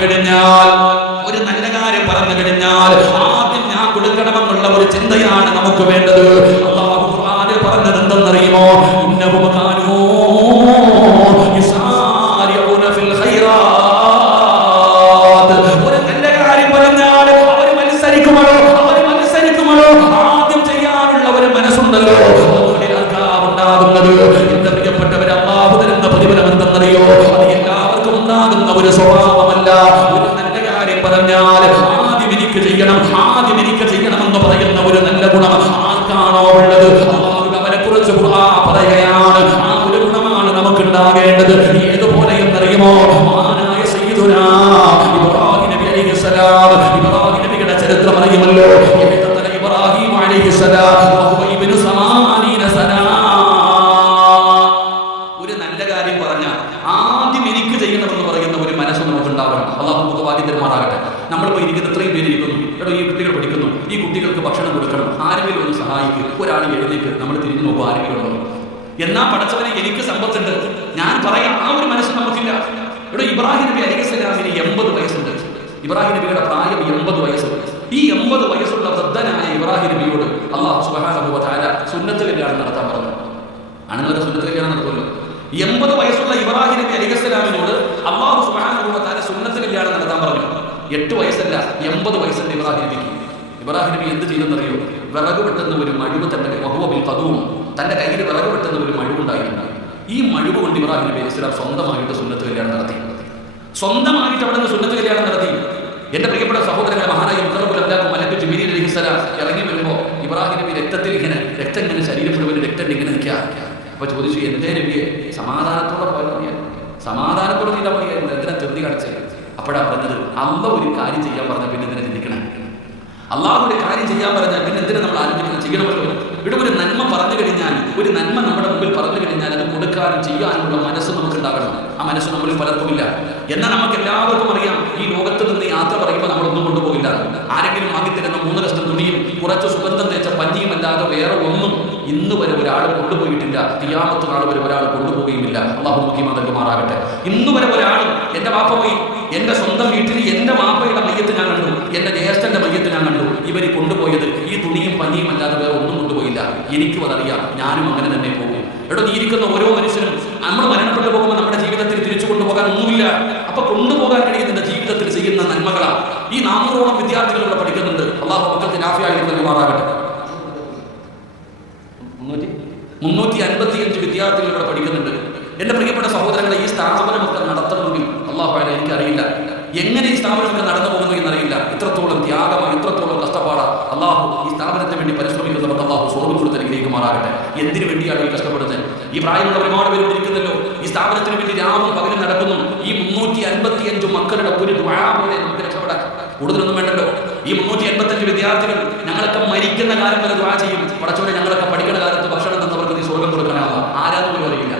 കഴിഞ്ഞാൽ ആദ്യം ഞാൻ കൊടുക്കണമെന്നുള്ള ഒരു ചിന്തയാണ് നമുക്ക് വേണ്ടത്. അല്ലാഹു ഖുർആനിൽ പറഞ്ഞത് എന്തെന്നറിയുമോ? ഇന്നഹും കാനൂ യുസാരിഊന ഫിൽ ഖൈറാത്ത്. ഒരു നല്ല കാര്യം പറഞ്ഞാൽ അവർ മത്സരിക്കുമോ? ആദ്യം ചെയ്യാനുള്ള ഒരു മനസ്സുണ്ടല്ലോ, ഉണ്ടാകുന്നത്. എന്റെ പ്രിയപ്പെട്ടവരെ, അല്ലാഹു തരുന്ന പ്രതിഫലം എന്തെന്നറിയോ? അത് എല്ലാവർക്കും ഉണ്ടാകുന്ന ഒരു സ്വഭാവമല്ല. ഒരു നല്ല കാര്യം പറഞ്ഞാൽ ആദ്യം എനിക്ക് ചെയ്യണമെന്ന് പറയുന്ന ഒരു നല്ല ഗുണം ആർക്കാണോ ഉള്ളത്, അല്ലാഹു അവരെ കുറിച്ച് ഉണ്ടാകേണ്ടത് ഏതുപോലെ എന്നറിയുമോ? മഹാനായ സയ്യിദുനാ ഇബ്രാഹിം നബി അലൈഹിസ്സലാം. ഇബ്രാഹിം നബിയുടെ ചരിത്രം അറിയുമല്ലോ. ഇബ്രാഹിം അലൈഹിസ്സലാം ഇബ്നു സമാനീന സനാ. ഒരു നല്ല കാര്യം പറഞ്ഞാൽ ആദ്യം എനിക്ക് ചെയ്യണമെന്ന് പറയുന്ന ഒരു മനസ്സ് നമുക്കുണ്ടാവണം. അള്ളാഹു നമുക്ക് ഭാഗ്യം തരുമാറാകട്ടെ. നമ്മളിപ്പോൾ ഇരിക്കുന്ന ഇത്രയും പേര് ഇരിക്കുന്നു. എടോ, ഈ കുട്ടികൾ പഠിക്കുന്നു, ഈ കുട്ടികൾക്ക് ഭക്ഷണം കൊടുക്കണം, ആരെങ്കിലും ഒന്ന് സഹായിക്കും. ഒരാൾ എഴുന്നേക്ക്, നമ്മൾ തിരിഞ്ഞു നോക്കും ആരെങ്കിലും ഉണ്ടോ. എന്നാ പടച്ചവനെ എനിക്ക് സമ്പത്തുണ്ട്, ഞാൻ പറയാം, ആ ഒരു മനസ്സ് നമുക്കില്ല. ഇവിടെ ഇബ്രാഹിം നബി അലൈഹിസ്സലാമിന് 80 വയസ്സുണ്ട്. ഇബ്രാഹിം നബിയുടെ പ്രായം 80 വയസ്സുണ്ട്. ഈ 80 വയസ്സുള്ള വൃദ്ധനായ ഇബ്രാഹിം നബിയോട് അല്ലാഹു സുബ്ഹാനഹു വ തആല സുന്നത്ത് കല്യാണം നടത്താൻ പറഞ്ഞു. ആണുങ്ങളുടെ സുന്നത്ത് കല്യാണം നടത്തുമല്ലോ. 80 വയസ്സുള്ള ഇബ്രാഹിം നബി അലൈഹിസ്സലാമിനോട് അല്ലാഹു സുബ്ഹാനഹു വ തആല സുന്നത്ത് കല്യാണം നടത്താൻ പറഞ്ഞു. 8 വയസ്സല്ല, 80 വയസ്സുണ്ട് ഇബ്രാഹിം നബിക്ക്. ഇബ്രാഹിം നബി എന്ത് ചെയ്തെന്നറിയോ? വിറക് വെട്ടുന്ന ഒരു മഴുവ് തന്റെ കയ്യിൽ വിറക് വെട്ടുന്ന ഒരു മഴുവുണ്ടായിരുന്നു. ഈ മഴുവ് കൊണ്ട് ഇബ്രാഹിം നബി അലൈഹിസ്സലാം സ്വന്തമായിട്ട് സുന്നത്ത് കല്യാണം നടത്തി. സ്വന്തമായിട്ട് അവിടെ നിന്ന് സുന്നത്ത് കല്യാണം നടത്തി. എന്റെ പ്രിയപ്പെട്ട സഹോദരങ്ങളെ, മഹാനായ മലക്ക് ജിബ്രീൽ അലൈഹിസ്സലാം ഇറങ്ങി വരുമ്പോൾ ഇബ്രാഹിം നബി രക്തത്തിൽ രക്തം ഇങ്ങനെ ശരീരം മുഴുവൻ രക്തം ഇങ്ങനെ നിൽക്കുക. അപ്പൊ ചോദിച്ചു, എന്തേ നബിയെ? സമാധാനത്തോടെ പോയാൽ മതിയായിരുന്നു, സമാധാനത്തോടെ ചെയ്താൽ മതിയായിരുന്നു, എന്തിനാ ധൃതി കാണിച്ചത്? അപ്പോഴാ പറഞ്ഞത്, അള്ള ഒരു കാര്യം ചെയ്യാൻ പറഞ്ഞ പിന്നെ എന്തിനാ ചിന്തിക്കണം? അള്ളാഹു ഒരു കാര്യം ചെയ്യാൻ പറഞ്ഞാൽ പിന്നെ എന്തിനാ നമ്മൾ ആലോചിക്കണം? ചെയ്യണമല്ലോ. ഇവിടെ ഒരു നന്മ പറഞ്ഞു കഴിഞ്ഞാൽ, ഒരു നന്മ നമ്മുടെ മുമ്പിൽ പറഞ്ഞു കഴിഞ്ഞാൽ അത് കൊടുക്കാനും ചെയ്യാനുമുള്ള മനസ്സ് നമുക്കുണ്ടാകണം. ആ മനസ്സ് നമ്മളിൽ പലർക്കുമില്ല. എന്നാൽ നമുക്ക് എല്ലാവർക്കും അറിയാം, ഈ ലോകത്ത് നിന്ന് യാത്ര പറയുമ്പോൾ നമ്മളൊന്നും കൊണ്ടുപോകില്ല. ആരെങ്കിലും വാങ്ങിത്തരുന്ന 3 കഷ്ണം തുണിയും കുറച്ച് സുഗന്ധം തേച്ച പഞ്ഞിയും അല്ലാതെ വേറെ ഒന്നും ഇന്ന് വരെ ഒരാൾ കൊണ്ടുപോയിട്ടില്ല. ഖിയാമത്ത് നാൾ വരെ ഒരാൾ കൊണ്ടുപോവുകയുമില്ല. അള്ളാഹു നമുക്ക് നൽകുമാറാകട്ടെ. ഇന്ന് വരെ ഒരാളും, എന്റെ വാപ്പ പോയി, എന്റെ സ്വന്തം വീട്ടിൽ എന്റെ വാപ്പയുടെ മയ്യത്ത് ഞാൻ കണ്ടു, എന്റെ ജ്യേഷ്ഠന്റെ മയ്യത്ത് ഞാൻ കണ്ടു, ഇവര് കൊണ്ടുപോയത് ഈ തുണിയും പഞ്ഞിയും അല്ലാതെ വേറെ ഒന്നും കൊണ്ടുപോയില്ല. എനിക്കും അതറിയാം, ഞാനും അങ്ങനെ തന്നെ പോകും. എടോ, നീ ഇരിക്കുന്ന ഓരോ മനുഷ്യനും നമ്മൾ മരണപ്പെട്ടു പോകുമ്പോൾ നമ്മുടെ ജീവിതത്തിൽ തിരിച്ചു കൊണ്ടുപോകാൻ ഒന്നുമില്ല. അപ്പൊ കൊണ്ടുപോകാൻ കഴിയുന്ന ജീവിതത്തിൽ ചെയ്യുന്ന നന്മകളാണ്. ഈ 400ഓളം വിദ്യാർത്ഥികൾ ഇവിടെ പഠിക്കുന്നുണ്ട്. അള്ളാഹു മക്കൾക്ക് നാഫിയായി നൽകുമാറാകട്ടെ. 355 വിദ്യാർത്ഥികൾ ഇവിടെ പഠിക്കുന്നുണ്ട്. എന്റെ പ്രിയപ്പെട്ട സഹോദരങ്ങളെ, ഈ സ്ഥാപനമൊക്കെ നടത്തണമെങ്കിൽ അള്ളാഹു എനിക്കറിയില്ല, എങ്ങനെ ഈ സ്ഥാപനമൊക്കെ നടന്നു പോകുന്നു എന്നറിയില്ല. ഇത്രത്തോളം ത്യാഗമാണ്, ഇത്രത്തോളം കഷ്ടപ്പാടാണ്. അള്ളാഹു ഈ സ്ഥാപനത്തിന് വേണ്ടി പരിശ്രമിക്കുന്നവർക്ക് അള്ളാഹു സ്വർഗ്ഗം കൊടുത്ത് അനുഗ്രഹിക്കുമാറാകട്ടെ. എന്തിനു വേണ്ടിയാണ് ഈ കഷ്ടപ്പെടുന്നത്? ഈ പ്രായമുള്ള ഒരുപാട് പേര് ഇരിക്കുന്നല്ലോ, ഈ സ്ഥാപനത്തിന് വേണ്ടി രാവും പകലും നടക്കുന്നു. ഈ 355 മക്കളുടെ ഒരു ദുആ പോലെ നമുക്ക് രക്ഷപ്പെടാം. കൂടുതലൊന്നും വേണ്ടല്ലോ. ഈ 385 വിദ്യാർത്ഥികൾ ഞങ്ങളൊക്കെ മരിക്കുന്ന കാലം വരെ ദുആ ചെയ്യും. പടച്ചോനെ, ഞങ്ങളൊക്കെ പഠിക്കുന്ന കാലത്ത് ഭക്ഷണം തന്നവർക്ക് നീ സ്വർഗ്ഗം കൊടുക്കാനാവാം. ആരാന്ന് പോലും അറിയില്ല.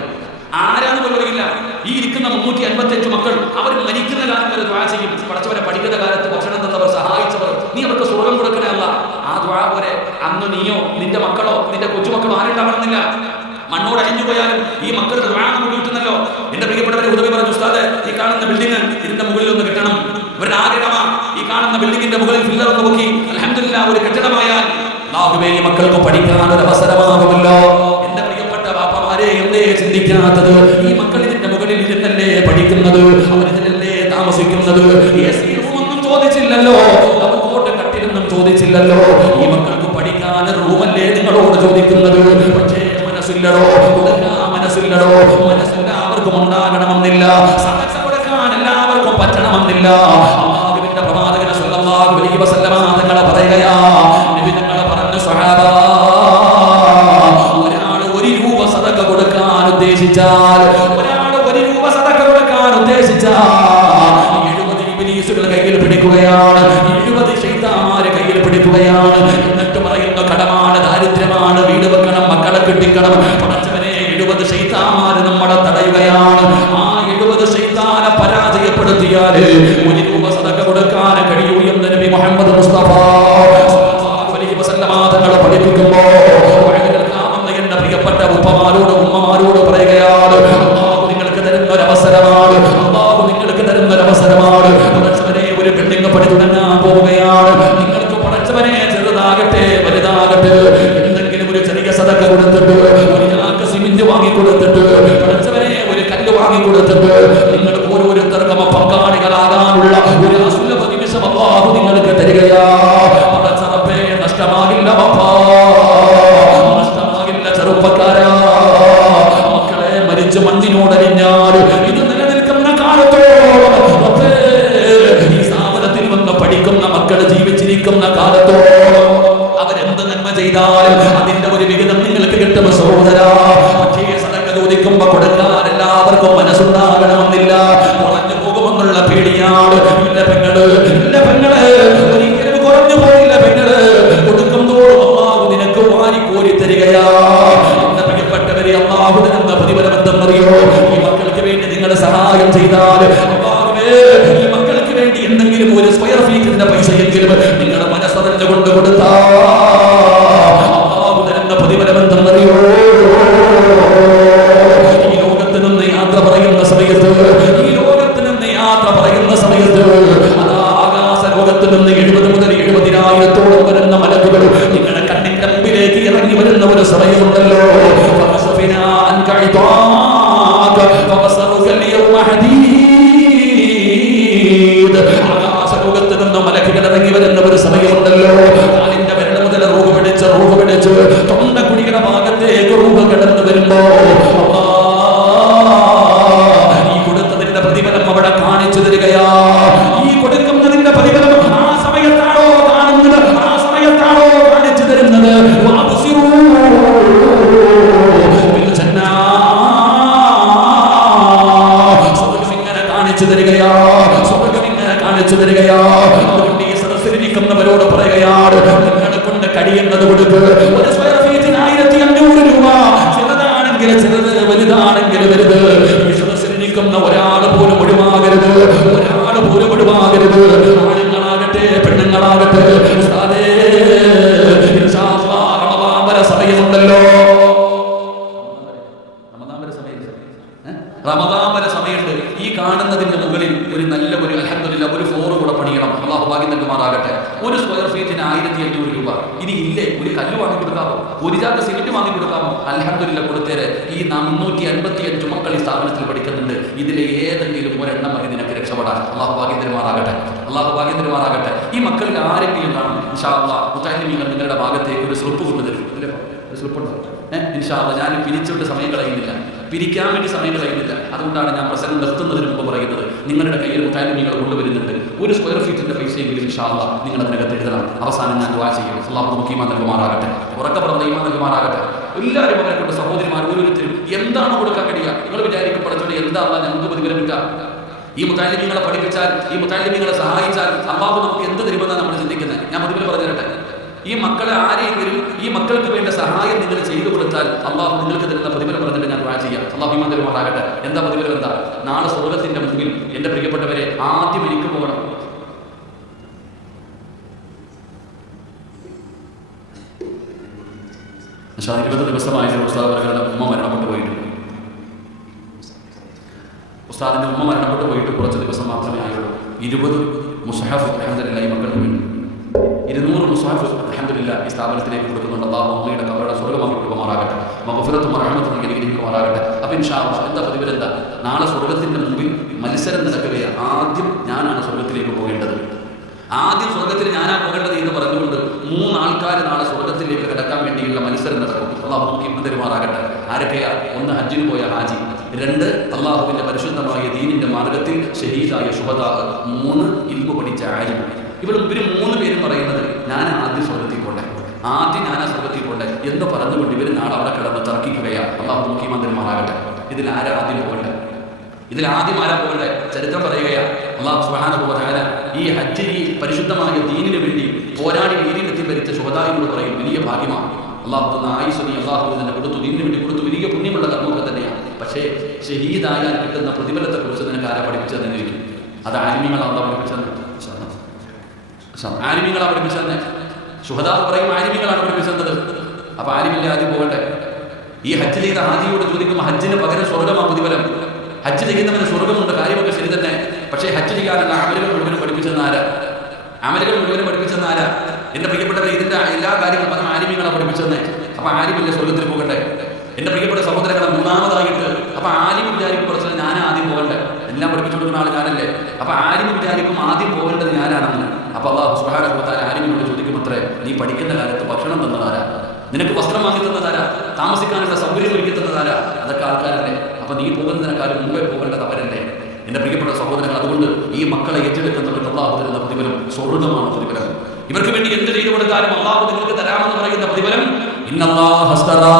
ഈ ഇരിക്കുന്ന 355 മക്കൾ അവർ മരിക്കുന്ന കാലം വരെ ദുആ ചെയ്യും. പടച്ചവനെ, പഠിക്കുന്ന കാലത്ത് ഭക്ഷണം തന്നവർ, സഹായിച്ചവർ, നീ അവർക്ക് സ്വർഗ്ഗം കൊടുക്കണമല്ല. ആ ദുആ പോലെ അന്ന് നീയോ നിന്റെ മക്കളോ നിന്റെ കൊച്ചുമക്കളോ ആരുണ്ടാവണമെന്നില്ല. മണ്ണോട് അഴിഞ്ഞു പോയാലും ഈ മക്കളുടെ ദുആ നമുക്ക് കിട്ടുന്നല്ലോ. എന്റെ പ്രിയപ്പെട്ടവരെ, ഉദവി പറഞ്ഞു, ഉസ്താദ്, ഈ കാണുന്ന ബിൽഡിംഗ് ഇതിന്റെ മുകളിൽ ഒന്ന് കിട്ടണം. ഇവരുടെ ആഗ്രഹമാണ് ഈ കാണുന്ന ബിൽഡിംഗിന്റെ മുകളിൽ ഫില്ലർ ഒന്ന് നോക്കി അൽഹംദുലില്ലാഹ് ഒരു കെട്ടിടമായാൽ അല്ലാഹുവേ ഈ മക്കൾക്ക് പഠിക്കാൻ ഒരു അവസരമാകുമല്ലോ. എന്റെ പ്രിയപ്പെട്ട ബാപ്പമാരെ, എന്തേ ചിന്തിക്കാത്തത്? ഈ മക്കൾ ഇതിന്റെ മുകളിൽ ഇരുന്നല്ലേ പഠിക്കുന്നത്, അവരിതിലല്ലേ താമസിക്കുന്നത്? ഒന്നും ചോദിച്ചില്ലല്ലോ, കോട്ട് കട്ടിലൊന്നും ചോദിച്ചില്ലല്ലോ. ഈ മക്കൾക്ക് പഠിക്കാൻ റൂമല്ലേ നിങ്ങളോട് ചോദിക്കുന്നത്? പക്ഷേ മനസ്സില്ലടോ, മനസ്സില്ലടോ, മനസ്സെല്ലാവർക്കും ഉണ്ടാകണമെന്നില്ല, സദസ്സ് കൊടുക്കാൻ എല്ലാവർക്കും പറ്റണമെന്നില്ല. അല്ലാഹുവിന്റെ പ്രവാചകൻ സ്വല്ലല്ലാഹു അലൈഹി വസല്ലമ തങ്ങളെ പറയുകയാ, നബി തങ്ങളെ പറഞ്ഞു, സ്വഹാബാ, ഒരാൾ 1 രൂപ സദഖ കൊടുക്കാൻ ഉദ്ദേശിച്ചാൽ, ഒരാൾ 1 രൂപ സദഖ കൊടുക്കാൻ ഉദ്ദേശിച്ചാൽ 70 ഇബ്ലീസുകൾ കയ്യിൽ പിടിക്കുകയാണ്, 70 ശൈത്താന്മാരെ കയ്യിൽ പിടിക്കുകയാണ്. എന്നിട്ട് പറയുന്ന കടമാണ്, ദാരിദ്ര്യമാണ്, വീട് വെക്കണം, മക്കളെ കെട്ടിക്കണം. പടച്ചവനെ, 70 ശൈത്താന്മാര് നമ്മളെ തടയുകയാണ്. ആ 70 ശൈത്താനെ പരാജയപ്പെടുത്തിയാൽ 1 രൂപ സദഖ കൊടുക്കാൻ കഴിയൂ എന്ന് നബി മുഹമ്മദ് മുസ്തഫ സ്വല്ലല്ലാഹു അലൈഹി വസല്ലമ തങ്ങൾ പഠിപ്പിക്കുമ്പോൾ എന്റെ പ്രിയപ്പെട്ട ഉപ്പമാരോട് ഉമ്മമാരോട് പറയുകയാണ്, അല്ലാഹു നിങ്ങൾക്ക് തരുന്ന ഒരു അവസരമാണ്, അല്ലാഹു നിങ്ങൾക്ക് തരുന്ന ഒരു അവസരമാണ്. പടച്ചവനെ, ഒരു ബിൽഡിംഗ് പണി തുടങ്ങാൻ പോവുകയാണ്. നിങ്ങൾക്ക് പടച്ചവനെ, ചെറുതാകട്ടെ വലുതാകട്ടെ, എന്തെങ്കിലും ഒരു ചെറിയ സദഖ കൊടുത്തിട്ട്, ഒരു ചാക്ക് സിമന്റ് വാങ്ങിക്കൊടുത്തിട്ട്, പടച്ചവനെ ഒരു കല്ല് വാങ്ങിക്കൊടുത്തിട്ട്, നിങ്ങൾ ഓരോരുത്തർക്കും പങ്കാളികളാകാനുള്ള ഒരു അസുലഭ നിമിഷം അല്ലാഹു നിങ്ങൾക്ക് തരികയാ. പടച്ചറപ്പേ, നഷ്ടമാകില്ല പപ്പാ, നഷ്ടമാകില്ല ചെറുപ്പക്കാരാ. മക്കളെ മരിച്ച് മണ്ണിനോടലിഞ്ഞാൽ ഇത് നിലനിൽക്കുന്ന കാലത്തോളം, ഈ സ്ഥാപനത്തിൽ വന്ന് പഠിക്കുന്ന മക്കൾ ജീവിച്ചിരിക്കുന്ന കാലത്തോളം അവരെന്ത് നന്മ ചെയ്താലും അതിന്റെ ഒരു വിഹിതം നിങ്ങൾക്ക് കിട്ടും സഹോദരാ. പക്ഷേ സദഖ ചോദിക്കുമ്പോ കൊടുക്കാൻ എല്ലാവരും എല്ലാവർക്കും മനസ്സുണ്ടാകണമെന്നില്ല. കുറഞ്ഞു പോകുമെന്നുള്ള പേടിയാണ്. ഇല്ല പെങ്ങള്, ഇല്ല പെങ്ങള്, ഒരിക്കലും കുറഞ്ഞു പോയില്ല പെങ്ങള്. കൊടുക്കും തോറും അല്ലാഹു നിനക്ക് വാരിക്കോരി തരികയാ. എന്റെ പ്രിയപ്പെട്ടവരെ, അല്ലാഹു തരുന്ന പ്രതിഫലം എന്തെന്നറിയോ? ഈ മക്കൾക്ക് വേണ്ടി നിങ്ങൾ സഹായം ചെയ്താൽ, അല്ലാഹുവേ ഈ മക്കൾക്ക് വേണ്ടി എന്തെങ്കിലും ഒരു സ്ക്വയർ ഫീറ്റിന്റെ പൈസയെങ്കിലും നിങ്ങളുടെ മനസ്സറിഞ്ഞു കൊണ്ട് കൊടുത്താ അല്ലാഹു തരുന്ന പ്രതിഫലം എന്തെന്നറിയോ? ഈ ലോകത്ത് നിന്ന് യാത്ര പറയുന്ന സമയത്ത്, ഈ ലോകത്ത് നിന്ന് യാത്ര പറയുന്ന സമയത്ത് അതാ ആകാശ ലോകത്ത് നിന്ന് 70 മുതൽ 70,000 വരുന്ന മലക്കുകൾ നിങ്ങളുടെ കണ്ണിന്റെ മുമ്പിലേക്ക് ഇറങ്ങി വരുന്ന ഒരു സമയമുണ്ടല്ലോ. ആകാശലോകത്ത് നിന്ന് മലക്കുകൾ ഇറങ്ങി വരുന്ന ഒരു സമയമുണ്ടല്ലോ. കാലിന്റെ വിരൽ മുതൽ റൂഹ് പിടിച്ച് തൊണ്ടക്കുടിയുടെ ഭാഗത്തേക്ക് റൂഹ് കടന്നു വരുമ്പോ ഈ കൊടുത്തതിന്റെ പ്രതിഫലം അവിടെ കാണിച്ചു തരികയാ. ഈ കൊടുക്കുന്നതിന്റെ പ്രതിഫലം ആ സമയത്താണോ കാണുന്നത്? ആ സമയത്താണോ കാണിച്ചു തരുന്നത്? അതുകൊണ്ട് ഈ സദസ്സിലിരിക്കുന്നവരോട് പറയുകയാണ്, നിങ്ങളെ കൊണ്ട് കഴിയുന്നത് കൊടുത്ത്. ഒരു സ്ക്വയർ ഫീറ്റിന് 1500 രൂപ. ചെറുതാണെങ്കിൽ ചെറുത്, വലുതാണെങ്കിൽ വലുത്. ഈ സദസ്സിലിരിക്കുന്ന ഒരാൾ പോലും ഒഴിവാകരുത്, ഒരാൾ പോലും ഒഴിവാകരുത്. ആണുങ്ങളാകട്ടെ പെണ്ണുങ്ങളാകട്ടെ. സമയമുണ്ടല്ലോ, റമദാൻ സമയമുണ്ട്. ഈ കാണുന്നതിന്റെ മുകളിൽ ഒരു നല്ല ഒരു അൽഹംദുലില്ലാ ഒരു ഫ്ലോർ കൂടെ പണിയണം. അല്ലാഹു ഭാഗ്യം നൽകുമാറാകട്ടെ. ഒരു സ്ക്വയർ ഫീറ്റിന് 1500 രൂപ. ഇനി ഇല്ലേ, ഒരു കല്ല് വാങ്ങി കൊടുക്കാമോ? ഒരു ജാഗ സിമെന്റ് വാങ്ങി കൊടുക്കാമോ? അൽഹംദുലില്ലാ കൊടുത്തേരെ. ഈ 455 മക്കൾ ഈ സ്ഥാപനത്തിൽ പഠിക്കുന്നുണ്ട്. ഇതിലെ ഏതെങ്കിലും ഒരെണ്ണം മതി നിനക്ക് രക്ഷപ്പെടാൻ. അല്ലാഹു ഭാഗ്യം തരുമാറാകട്ടെ, അല്ലാഹു ഭാഗ്യം തരുമാറാകട്ടെ. ഈ മക്കളിൽ ആരെങ്കിലും കാണും ഇൻഷാ അല്ലാഹ് മുത്തഅല്ലിമീങ്ങൾ നിങ്ങളുടെ ഭാഗത്തേക്ക് ഒരു സ്ലിപ്പ് കൊണ്ടുതരും. സ്ലിപ്പുണ്ടോ? ഇൻഷാ അല്ലാഹ് ഞാൻ പിരിച്ചുകൊണ്ട് സമയം കളയുന്നില്ല, പിരിക്കാൻ വേണ്ടി സമയം കഴിയുന്നില്ല. അതുകൊണ്ടാണ് ഞാൻ പ്രസംഗം നിർത്തുന്നതിന് മുമ്പ് പറയുന്നത്, നിങ്ങളുടെ കയ്യിൽ മുത്താലിമീങ്ങൾ കൊണ്ടുവരുന്നുണ്ട്. ഒരു സ്ക്വയർ ഫീറ്റിന്റെ പൈസയെങ്കിലും ഇൻഷാ അല്ലാഹ് നിങ്ങൾ അതിനകത്ത് എഴുതണം. അവസാനം ഞാൻ ദുആ ചെയ്യും. അല്ലാഹു നമുക്ക് ഈമാൻ നൽകുമാറാകട്ടെ, ഉറക്കപ്പുറം ഈമാൻ നൽകുമാറാകട്ടെ. എല്ലാവരും അവരെ കൊണ്ട് സഹോദരിമാർ ഓരോരുത്തരും എന്താണ് കൊടുക്കാൻ കഴിയുക? നിങ്ങൾ വിചാരിക്കും പഠിച്ചോണ്ട് എന്താ ഞങ്ങൾക്ക് പ്രതിഫലം കിട്ടുക? ഈ മുത്താലിമീങ്ങളെ പഠിപ്പിച്ചാൽ, ഈ മുത്താലിമീങ്ങളെ സഹായിച്ചാൽ അല്ലാഹു നമുക്ക് എന്ത് തരുമെന്നാണ് നമ്മൾ ചിന്തിക്കുന്നത്. ഞാൻ പ്രതിഫലം പറഞ്ഞു തരട്ടെ. ഈ മക്കളെ ആരെയെങ്കിലും ഈ മക്കൾക്ക് വേണ്ട സഹായം നിങ്ങൾ ചെയ്തു കൊടുത്താൽ അല്ലാഹു നിങ്ങൾക്ക് തരുന്ന പ്രതിഫലം പറഞ്ഞിട്ട് ഞാൻ ദുആ ചെയ്യാം. അല്ലാഹു ഈമാൻ തരുമാറാകട്ടെ. എന്താ പ്രതിഫലം? എന്താ? നാളെ സ്വർഗ്ഗത്തിന്റെ മുമ്പിൽ എന്റെ പ്രിയപ്പെട്ടവരെ ആദ്യം എനിക്ക് പോകണം. 20 ദിവസമായ ഉസ്താദ് ഉമ്മ മരണപ്പെട്ടു പോയിട്ടുണ്ട്. ഉസ്താദിന്റെ ഉമ്മ മരണപ്പെട്ടു പോയിട്ട് കുറച്ച് ദിവസം മാത്രമേ ആയുള്ളൂ. 20 മുസ്ഹഫ് അൽഹംദുലില്ലാഹ് ഈ മക്കൾക്ക് വേണ്ടി 200 മുസ്ഹഫ് അൽഹംദുലില്ലാഹ് ഈ സ്ഥാപനത്തിലേക്ക് കൊടുക്കുന്നുണ്ട്. അല്ലാഹു അമ്മയുടെ കബറുടെ സ്വർഗ്ഗമാക്കി കൊടുക്കുമാറാകട്ടെ, മഗ്ഫിറത്തും റഹ്മത്തും അനുഗ്രഹിക്കുമാറാകട്ടെ. അപ്പോൾ ഇൻഷാ അല്ലാഹ് എന്താ പ്രതിഫലം? എന്താ? നാളെ സ്വർഗ്ഗത്തിന്റെ മുമ്പിൽ മത്സരം നടക്കുകയാണ്. ആദ്യം ഞാനാണ് സ്വർഗ്ഗത്തിലേക്ക് പോകേണ്ടത്, ആദ്യം സ്വർഗ്ഗത്തിൽ ഞാനാ പോകേണ്ടത് എന്ന് പറഞ്ഞുകൊണ്ട് 3 ആൾക്കാർ നാളെ സ്വർഗ്ഗത്തിലേക്ക് കിടക്കാൻ വേണ്ടിയുള്ള മത്സരം നടക്കും. അല്ലാഹു നമുക്ക് ഇന്ന് തരുമാറാകട്ടെ. ആരൊക്കെയാ? 1 ഹജ്ജിന് പോയ ഹാജി, 2 അല്ലാഹുവിന്റെ പരിശുദ്ധമായ ദീനിന്റെ മാർഗത്തിൽ ഷഹീദായ ശുഹദാ, 3 ഇൽമു പഠിച്ച ആലിം. ഇവർ 3 പേരും പറയുന്നത് ഞാൻ ആദ്യം സ്വർഗ്ഗത്തിൽ പോട്ടെ, ആദ്യം ഞാനാ സ്വർഗ്ഗത്തിൽ പോട്ടെ എന്ന് പറഞ്ഞുകൊണ്ട് ഇവർ നാളെ അവിടെ കിടന്ന് തർക്കിക്കുകയാണ്. അല്ലാഹു നമുക്ക് ഈമാൻ തരുമാറാകട്ടെ. ഇതിൽ ആരാ ആദ്യം പോകണ്ടേ? ഇതിൽ ആദ്യം ആരാ പോകണ്ടേ? ചരിത്രം പറയുകയാണ്. അല്ലാഹു സുബ്ഹാനഹു വ തആല ഈ ഹജ്ജ്, ഈ പരിശുദ്ധമായ ദീനിന് വേണ്ടി പോരാടി വീര്യമെത്തി ഭരിച്ച ശുഹദായിനോട് പറയും വലിയ ഭാഗ്യമാണ്. അല്ലാഹു തന്ന ആയുസ്സ് നീ അല്ലാഹു തന്നെ കൊടുത്തു, ദീനിന് വേണ്ടി കൊടുത്തു, വലിയ പുണ്യമുള്ള കർമ്മമൊക്കെ തന്നെയാണ്. പക്ഷേ ഷഹീദായാൽ കിട്ടുന്ന പ്രതിഫലത്തെ കുറിച്ച് നിനക്ക് ആരാ പഠിപ്പിച്ചതെന്ന് ചോദിക്കും. അത് ആലിമീങ്ങളാണ് പഠിപ്പിച്ചത്. ആലിമീങ്ങളാ പഠിപ്പിച്ചതെന്ന് ശുഹദാ പറയും, ആലിമീങ്ങളാണ് പഠിപ്പിച്ചത്. അപ്പൊ ആലിമില്ല ആദ്യം പോകട്ടെ. ഈ ഹജ്ജ് ചെയ്ത ഹാജിയോട് ചോദിക്കുമ്പോൾ ഹജ്ജിന് പകരം സ്വർഗ്ഗമാ പ്രതിഫലം. ഹജ്ജ് ചെയ്യുന്നവന് സ്വർഗ്ഗമുണ്ട്, കാര്യമൊക്കെ ശരി തന്നെ. പക്ഷേ ഹജ്ജ് ചെയ്യാനുള്ള അമലുകൾ മുഴുവനും പഠിപ്പിച്ചെന്നാരാ? അമലുകൾ മുഴുവനും പഠിപ്പിച്ചെന്നാരാ? എന്റെ പ്രിയപ്പെട്ടവരെ, ഇതിന്റെ എല്ലാ കാര്യങ്ങളും പല ആലിമീങ്ങളാണ് പഠിപ്പിച്ചെന്നേ. അപ്പൊ ആലിമില്ല സ്വർഗ്ഗത്തിൽ പോകട്ടെ. എന്റെ പ്രിയപ്പെട്ട സഹോദരങ്ങളെ, 3ാമതായിട്ട് അപ്പൊ ആലിം വിചാരിക്കും കുറച്ച് ഞാൻ ആദ്യം പോകണ്ടേ, എല്ലാം പഠിപ്പിച്ചു കൊടുക്കുന്ന ആൾ ഞാനല്ലേ. അപ്പൊ ആലിം വിചാരിക്കും ആദ്യം പോകേണ്ടത് ഞാനാണെന്ന്. അപ്പൊ അല്ലാഹു സുബ്ഹാനഹു വ തആല ആലിമിനോട് ചോദിക്കും, അത്രേ നീ പഠിക്കുന്ന കാലത്ത് ഭക്ഷണം തന്നതാരാ? നിനക്ക് വസ്ത്രം വാങ്ങി തന്നതാരാ? താമസിക്കാനുള്ള സൗകര്യം ഒരുക്കി തന്നതാരാ? അതൊക്കെ ആൾക്കാരല്ലേ. അപ്പൊ നീ പോകുന്നതിനേക്കാളും മുമ്പേ പോകേണ്ടത് അവരല്ലേ. എന്റെ പ്രിയപ്പെട്ട സഹോദരങ്ങൾ, അതുകൊണ്ട് ഈ മക്കളെ ഏറ്റെടുക്കുന്നവർക്ക് അല്ലാഹു തരുന്ന പ്രതിഫലം സ്വർഗ്ഗമാണ് പ്രതിഫലം. ഇവർക്ക് വേണ്ടി എന്ത് ചെയ്തു കൊടുത്താലും അല്ലാഹു നിങ്ങൾക്ക് തരാമെന്ന് പറയുന്ന പ്രതിഫലം, ഇന്നല്ലാഹ അസ്തറാ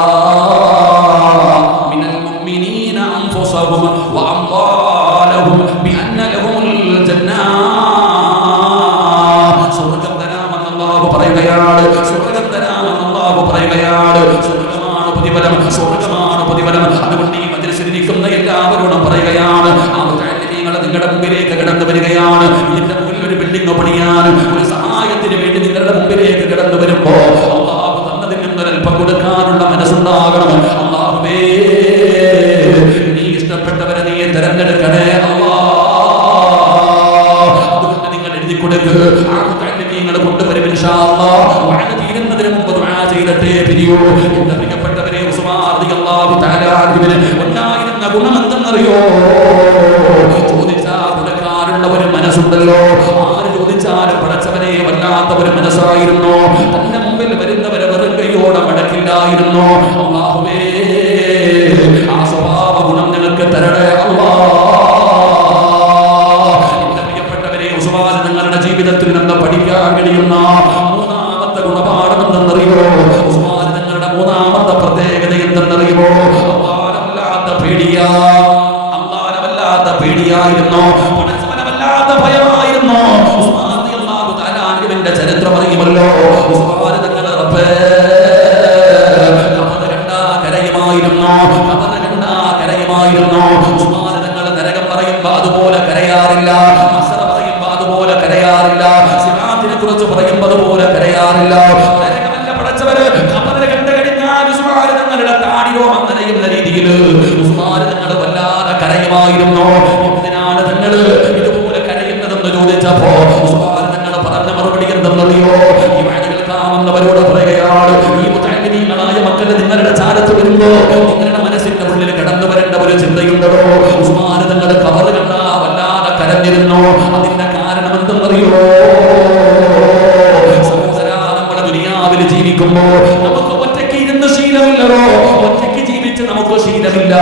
മിനൽ മുഅ്മിനീന അൻഫുസഹും أنفسهم وأموالهم بأن لهم الجنة. സ്വർഗ്ഗം തരാമെന്ന് അല്ലാഹു പറയുകയാണ്. സ്വർഗ്ഗം തരാമെന്ന് അല്ലാഹു പറയുകയാണ്. സ്വർഗ്ഗമാണ് പ്രതിഫലം, സ്വർഗ്ഗമാണ് പ്രതിഫലം. അതുകൊണ്ട് ഈ മജ്‌ലിസിലിരിക്കുന്ന എല്ലാവരോടും പറയുകയാണ്, ആ മുതഅല്ലിമീങ്ങൾ നിങ്ങളുടെ മുമ്പിലേക്ക് കടന്നു വരികയാണ്. ഇതിന്റെ മുകളിൽ ഒരു ബിൽഡിംഗ് പണിയാൻ, ഒരു സഹായത്തിന് വേണ്ടി നിങ്ങളുടെ മുമ്പിലേക്ക് കടന്നു വരുമ്പോ അല്ലാഹു തന്നതിൽ നിന്നൊരൽപ്പം കൊടുക്കാനുള്ള മനസ്സുണ്ടാകണം. അല്ലാഹുവേ, നീ ഇഷ്ടപ്പെട്ടവരെ നീ തെരഞ്ഞെടുക്കണേ അല്ലാഹ്. അതുകൊണ്ട് നിങ്ങൾ എഴുതി കൊടുക്ക്, ആ മുതഅല്ലിമീങ്ങൾ കൊണ്ടുവരും ഇൻഷാ അല്ലാഹ്. വഅദ തീരുന്നതിന് മുമ്പ് ദുആ ചെയ്തിട്ടേ പിരിയൂ. എന്റെ പ്രിയപ്പെട്ടവരെ, ഉസ്മാൻ റളിയല്ലാഹു തആല അൻഹുവിന് ഉണ്ടായിരുന്ന ഗുണം എന്തെന്നറിയോ? ചോദിച്ചാൽ കൊടുക്കാനുള്ള ഒരു മനസ്സുണ്ടല്ലോ. ആര് ചോദിച്ചാലും പടച്ചവനെ വല്ലാത്ത ഒരു മനസ്സായിരുന്നു. തന്റെ മുമ്പിൽ വരുന്നവരെ വെറും കൈയോടെ മടക്കില്ലായിരുന്നു. അല്ലാഹുവേ, ആ സ്വഭാവ ഗുണം നിങ്ങൾക്ക് തരണേ അല്ലാഹ്. എന്റെ പ്രിയപ്പെട്ടവരെ, ഉസ്മാൻ നിങ്ങളുടെ ജീവിതത്തിൽ നിന്ന് പഠിക്കാൻ കഴിയുന്ന മൂന്നാമത്തെ ഗുണപാഠം എന്തെന്നറിയോ? ഉസ്മാൻ നിങ്ങളുടെ മൂന്നാമത്തെ പ്രത്യേകത എന്തെന്നറിയുമോ? അല്ലാഹുവല്ലാത്ത പേടിയാ, അല്ലാഹുവല്ലാത്ത പേടിയായിരുന്നു, പടച്ചവനവല്ലാത്ത ഭയമായിരുന്നു. ഉസ്മാൻ റളിയല്ലാഹു തആല അൻഹുവിന്റെ ചരിത്രം അറിയുമല്ലോ. ഉസ്മാൻ തങ്ങളുടെ റബ്ബേ ഖബർ കണ്ടാ കരയുമായിരുന്നു, ഖബർ കണ്ടാ കരയുമായിരുന്നു. ഉസ്മാൻ തങ്ങൾ നരകം പറയുമ്പോ അതുപോലെ കരയാറില്ല, മസ്റ പറയുമ്പോ അതുപോലെ കരയാറില്ല, സിറാത്തിനെ കുറിച്ച് പറയുമ്പോ അതുപോലെ കരയാറില്ല. നരകമല്ല പടച്ചവര്, ഖബർ കണ്ടു കഴിഞ്ഞാൽ ഉസ്മാൻ തങ്ങളുടെ താടിരോമം നനയുന്ന രീതിയിൽ ഉസ്മാൻ തങ്ങൾ വല്ലാതെ കരയുമായിരുന്നു. എന്തിനാണ് തങ്ങൾ ഇതുപോലെ കരയുന്നതെന്ന് ചോദിച്ചപ്പോ ഉസ്മാൻ തങ്ങൾ പറഞ്ഞ മറുപടി എന്തെന്നറിയോ? ഈ വഴി കേൾക്കാമെന്നവരോട് പറയുകയാണ്, ഈ മുതഅല്ലിമീങ്ങളായ മക്കളെ നിങ്ങളുടെ ചാരത്ത് വരുമ്പോ നിങ്ങളുടെ മനസ്സിന്റെ ഉള്ളിൽ കടന്നു വരേണ്ട ഒരു ചിന്തയുണ്ടോ? ഉസ്മാൻ തങ്ങൾ ഖബർ കണ്ടാ വല്ലാതെ കരഞ്ഞിരുന്നു. അതിന്റെ കാരണം എന്തെന്നറിയോ? സഹോദരാ, നമ്മുടെ ദുനിയാവിൽ ജീവിക്കുമ്പോ നമുക്ക് ഒറ്റയ്ക്ക് ഇരുന്ന് ശീലമില്ലല്ലോ, ഒറ്റയ്ക്ക് ജീവിച്ച് നമുക്ക് ശീലമില്ല.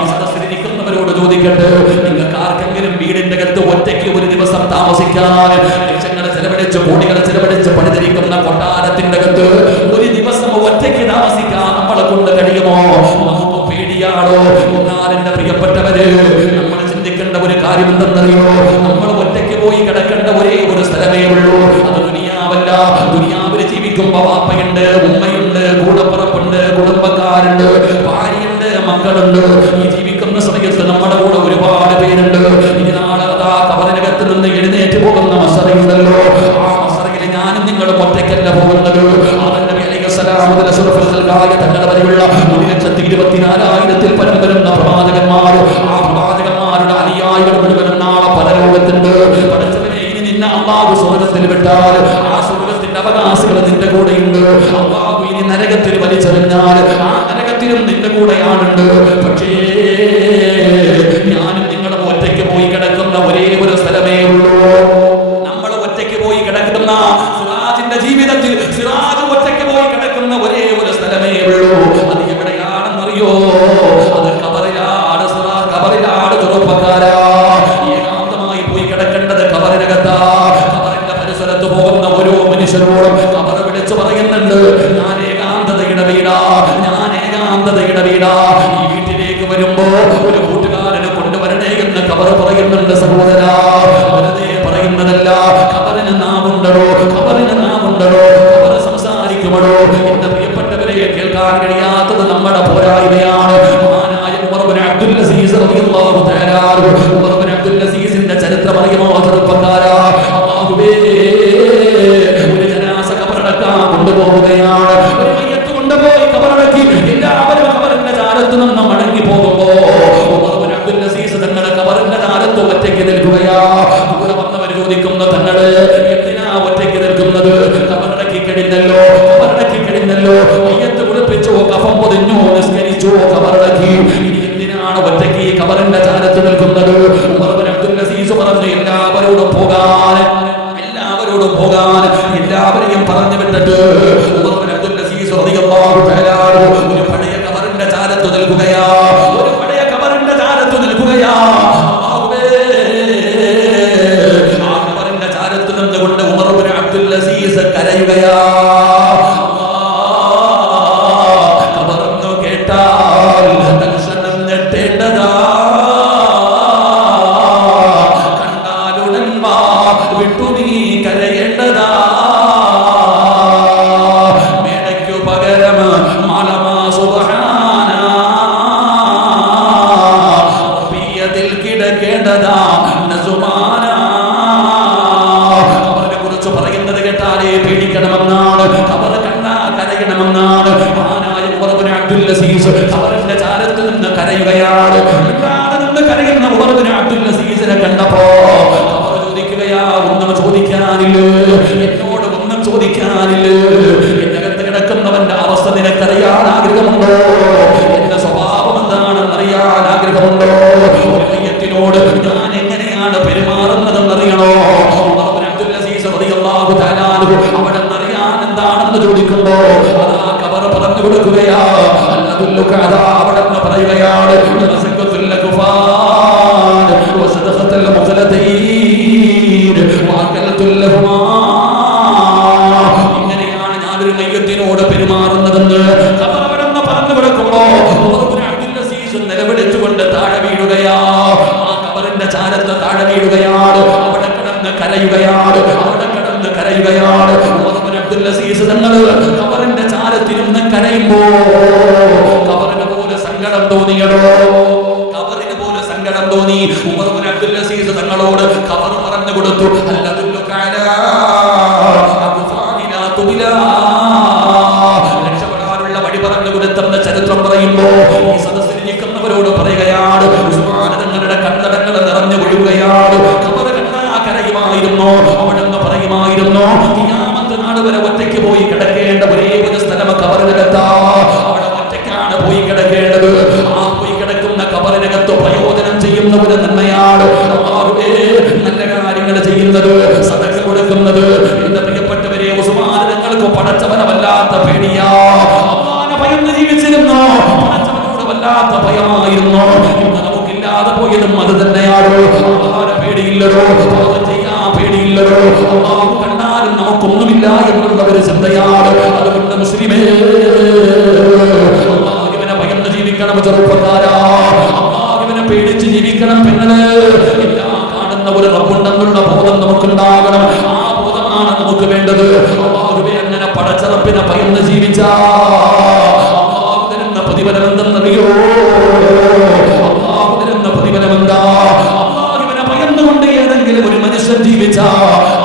ഈ സദസ്സിലിരിക്കുന്നവരോട് ചോദിക്കട്ടെ, നിങ്ങൾക്ക് ആർക്കെങ്കിലും വീടിന്റെ അകത്ത് ഒറ്റയ്ക്ക് ഒരു ദിവസം താമസിക്കാൻ ലക്ഷങ്ങൾ ചെലവഴിച്ച് കോടികൾ ചെലവഴിച്ച് പണിതിരിക്കുന്ന കൊട്ടാരത്തിന്റെ അകത്ത് ഒരു ദിവസം ഒറ്റയ്ക്ക് താമസിക്കാൻ നമ്മളെ കൊണ്ട് കഴിയുമോ? നമുക്ക് പേടിയാണോ? എന്നാൽ എന്റെ പ്രിയപ്പെട്ടവര്, നമ്മൾ ചിന്തിക്കേണ്ട ഒരു കാര്യം എന്തെന്നറിയോ? നമ്മൾ ഒറ്റയ്ക്ക് പോയി കിടക്കേണ്ട ഒരേ ഒരു സ്ഥലമേ ഉള്ളൂ, അത് ദുനിയാവല്ല. ദുനിയാവിൽ ജീവിക്കുമ്പോ വാപ്പയുണ്ട്, ഉമ്മയുണ്ട്, കൂടപ്പുറപ്പുണ്ട്, കുടുംബക്കാരുണ്ട്, ഭാര്യയുണ്ട്, മക്കളുണ്ട്. ഈ ജീവിക്കുന്ന സമയത്ത് നമ്മുടെ കൂടെ ഒരുപാട് പേരുണ്ട്. ഇനി നാളെ അതാ ഖബറിനകത്ത് നിന്ന് എഴുന്നേറ്റ് പോകുന്ന മസ്റയുണ്ടല്ലോ, ആ മസ്റയിൽ ഞാനും നിങ്ങളും ഒറ്റയ്ക്കല്ല പോകുന്നത്. തങ്ങളുടെ വരെയുള്ള 1,24,000 പരം വരുന്ന പ്രവാചകന്മാർ, ആ പ്രവാചകന്മാരുടെ അനുയായികൾ മുഴുവനും നാളെ പരലോകത്തുണ്ട്. പടച്ചവനെ, ഇനി നിന്നെ അല്ലാഹു സ്വർഗ്ഗത്തിൽ വിട്ടാൽ ആ സ്വർഗ്ഗത്തിന്റെ അവകാശികൾ നിന്റെ കൂടെയുണ്ട്. അല്ലാഹു ഇനി നരകത്തിൽ വലിച്ചെറിഞ്ഞാൽ ആ നരകത്തിലും നിന്റെ കൂടെയാണുണ്ട്. പക്ഷേ ഞാനും നിങ്ങളും ഒറ്റയ്ക്ക് പോയി കിടക്കുന്ന ഒരേ ഒരു സ്ഥലമേ ഉള്ളൂ. നമ്മൾ ഒറ്റയ്ക്ക് പോയി കിടക്കുന്ന സിറാജിന്റെ ജീവിതത്തിൽ സിറാജ് ഒറ്റയ്ക്ക് പോയി കിടക്കുന്ന ഒരേ ഒരു സ്ഥലമേ ഉള്ളൂ. അത് എവിടെയാണെന്നറിയോ? അത് ഖബറിലാണ്. ഖബറിലാണ് ചെറുപ്പക്കാരാ. ഏകാന്തമായി പോയി കിടക്കേണ്ടത് ഖബറിനകത്താ. ഖബറിന്റെ പരിസരത്ത് പോകുന്ന ഓരോ മനുഷ്യരോടും ഖബർ വിളിച്ചു പറയുന്നുണ്ട്, ഞാൻ ഏകാന്തതയുടെ വീടാ, ഞാൻ ഏകാന്തതയുടെ വീടാ. ഈ വീട്ടിലേക്ക് വരുമ്പോ ഒരു കൂട്ടുകാരനെ കൊണ്ടുവരണേ എന്ന് ഖബർ പറയുന്നുണ്ട്. സഹോദരാ, വെറുതെ പറയുന്നതല്ല. ഖബറിന് നാവുണ്ടോ? ഖബറിന് നാവുണ്ടോ? ഖബർ സംസാരിക്കുമോ? എന്റെ പ്രിയപ്പെട്ടവരെ, കേൾക്കാൻ കഴിയാത്തത് നമ്മുടെ പോരായ്മയാണ്. മഹാനായ ഉമർ ഇബ്നു അബ്ദുൽ അസീസ് റളിയല്ലാഹു തആല അൻഹു, ഉമർ ഇബ്നു അബ്ദുൽ അസീസിന്റെ ചരിത്രം അറിയുമോ ചെറുപ്പക്കാരാ? അല്ലാഹുവേ, ഒരു ജനാസ ഖബറടക്കാൻ കൊണ്ടുപോവുകയാണ്. ഒരു മയ്യത്ത് കൊണ്ടുപോയി ഖബറടക്കി എല്ലാവരും ഖബറിന്റെ ചാരത്ത് നിന്ന് മടങ്ങി പോകുമ്പോ ഉമർ ഇബ്നു അബ്ദുൽ അസീസ് തങ്ങളുടെ ഖബറിന്റെ ചാരത്ത് ഒറ്റയ്ക്ക് നിൽക്കുകയാ. കൂടെ വന്നവർ ചോദിക്കുന്നു, തങ്ങള് എന്തിനാ ഒറ്റയ്ക്ക് നിൽക്കുന്നത്? ഖബറടക്കി കഴിഞ്ഞല്ലോ, ഖബറടക്കി കഴിഞ്ഞല്ലോ, മയ്യത്ത് കുളിപ്പിച്ചു, കഫം പൊതിഞ്ഞു, നിസ്കരിച്ചു, ഖബറടക്കി, ഇനി എന്തിനാണ് ഒറ്റയ്ക്ക് ഖബറിന്റെ ചാരത്ത് നിൽക്കുന്നത്? ഉമർ ഇബ്നു അബ്ദുൽ അസീസ് പറഞ്ഞു, എല്ലാവരും നരകത്തിൽ കിടക്കേണ്ടതാ നസുമാന. അവരെ കുറിച്ച് പറയുന്നത് കേട്ടാലേ പേടിക്കണമെന്നാണ്, അവർ കണ്ടാ കരയണമെന്നാണ്. മഹാനായ ഉമർ ഇബ്നു അബ്ദുൽ അസീസ് അവരുടെ ചാരത്ത് നിന്ന് കരയുകയാണ്. കരയുന്ന ഉമർ ഇബ്നു അബ്ദുൽ അസീസിനെ കണ്ടപ്പോ അവർ ചോദിക്കുകയാ, ഒന്നും ചോദിക്കാനില്ലേ, എന്നോട് ഒന്നും ചോദിക്കാനില്ലേ, എന്നകത്ത് കിടക്കുന്നവന്റെ അവസ്ഥ നിനക്കറിയാൻ ആഗ്രഹമുണ്ടോ, എന്റെ സ്വഭാവം എന്താണെന്ന് അറിയാൻ ആഗ്രഹമുണ്ടോ, മയ്യത്തിനോട് ഞാൻ എങ്ങനെയാണ് പെരുമാറുന്നതെന്നറിയണോ? ഉമർ ഇബ്നു അബ്ദുൽ അസീസ് റളിയല്ലാഹു തആല അൻഹു അവിടെ അറിയാൻ എന്താണെന്ന് ചോദിക്കുമ്പോ അതാ ഖബർ പറഞ്ഞു കൊടുക്കുകയാ. അല്ലദുല്ലുക അതാ അവിടെ പറയുകയാണ്, സഖത്തുൽ ലഖഫാൻ വസദഖത്തുൽ മുഖലതീൻ വഅകലത്തുൽ ലഹ്മാ. ഇങ്ങനെയാണ് ഞാനൊരു മയ്യത്തിനോട് പെരുമാറുന്നതെന്ന് ഖബർ അവിടെ പറഞ്ഞു കൊടുക്കുമ്പോ ഉമർ ഇബ്നു അബ്ദുൽ അസീസ് നിലവിളിച്ചുകൊണ്ട് താഴെ വീഴുകയാ. ആ ഖബറിന്റെ ചാരത്ത് താഴെ വീഴുകയാണ്. അവിടെ കിടന്ന് കരയുകയാണ്, അവിടെ കിടന്ന് കരയുകയാണ്. ഉമർ ഇബ്നു അബ്ദുൽ അസീസ് തങ്ങൾ ഖബറിന്റെ ചാരത്തിരുന്ന് കരയുമ്പോ ഖബറിന് പോലെ സങ്കടം തോന്നിയടോ, ഖബറിന് പോലെ സങ്കടം തോന്നി. ഉമർ ഇബ്നു അബ്ദുൽ അസീസ് തങ്ങളോട് ഖബർ പറഞ്ഞു കൊടുത്തു, അല്ലദുല്ലുക അലാ അബ്ഫാനിനാ തുബിലാ. രക്ഷപ്പെടാനുള്ള വഴി പറഞ്ഞു കൊടുത്തെന്ന ചരിത്രം പറയുമ്പോ ഈ സദസ്സിൽ നിൽക്കുന്നവരോട് പറയുകയാണ്, ഉസ്മാൻ തങ്ങളുടെ കണ്ണടങ്ങൾ നിറഞ്ഞു ഒഴുകുകയാണ്. ഖബർ കണ്ടാ കരയുമായിരുന്നു, അവിടെ നിന്ന് പറയുമായിരുന്നു, ഖിയാമത്ത് നാൾ വരെ ഒറ്റയ്ക്ക് പോയി കിടക്കേണ്ട ഒരേ ഒരു സ്ഥലം ഖബറിനകത്താ, അവിടെ ഒറ്റയ്ക്കാണ് പോയി കിടക്കേണ്ടത്. ആ പോയി കിടക്കുന്ന ഖബറിനകത്ത് പ്രയോജനം ചെയ്യുന്ന ഒരു നന്മയാണ് നല്ല കാര്യങ്ങൾ ചെയ്യുന്നത്, സദഖ കൊടുക്കുന്നത്. എന്റെ പ്രിയപ്പെട്ടവരെ, ഉസ്മാൻ തങ്ങൾക്ക് പടച്ചവനെ വല്ലാത്ത പേടിയാ, അല്ലാഹുവിനെ ഭയന്ന് ജീവിച്ചിരുന്നു, പടച്ചവനോട് വല്ലാത്ത ഭയമായിരുന്നു. ഇന്ന് നമുക്കില്ലാതെ പോയതും അത് തന്നെയാണ്. അല്ലാഹുവിനെ പേടിയില്ലല്ലോ, ചെയ്യാൻ പേടിയില്ലല്ലോ, അല്ലാഹു കണ്ടാലും നമുക്കൊന്നുമില്ല എന്നുള്ള ഒരു ചിന്തയാണ്. അതുകൊണ്ട് മുസ്ലിമേ, അല്ലാഹുവിനെ ഭയന്ന് ജീവിക്കണം ചെറുപ്പക്കാരാ, അല്ലാഹുവിനെ പേടിച്ച് ജീവിക്കണം പെങ്ങള്. എല്ലാം കാണുന്ന ഒരു റബ്ബുണ്ടെന്നുള്ള ബോധം നമുക്കുണ്ടാകണം. ആ ബോധമാണ് നമുക്ക് വേണ്ടത്. അല്ലാഹുവേ, അങ്ങനെ പടച്ചറപ്പിനെ ഭയന്ന് ജീവിച്ചാ അല്ലാഹു തരുന്ന പ്രതിഫലം എന്തെന്നറിയോ? അല്ലാഹു തരുന്ന പ്രതിഫലം എന്താ? അല്ലാഹുവിനെ ഭയന്നുകൊണ്ട് ഏതെങ്കിലും ഒരു മനുഷ്യൻ ജീവിച്ചാ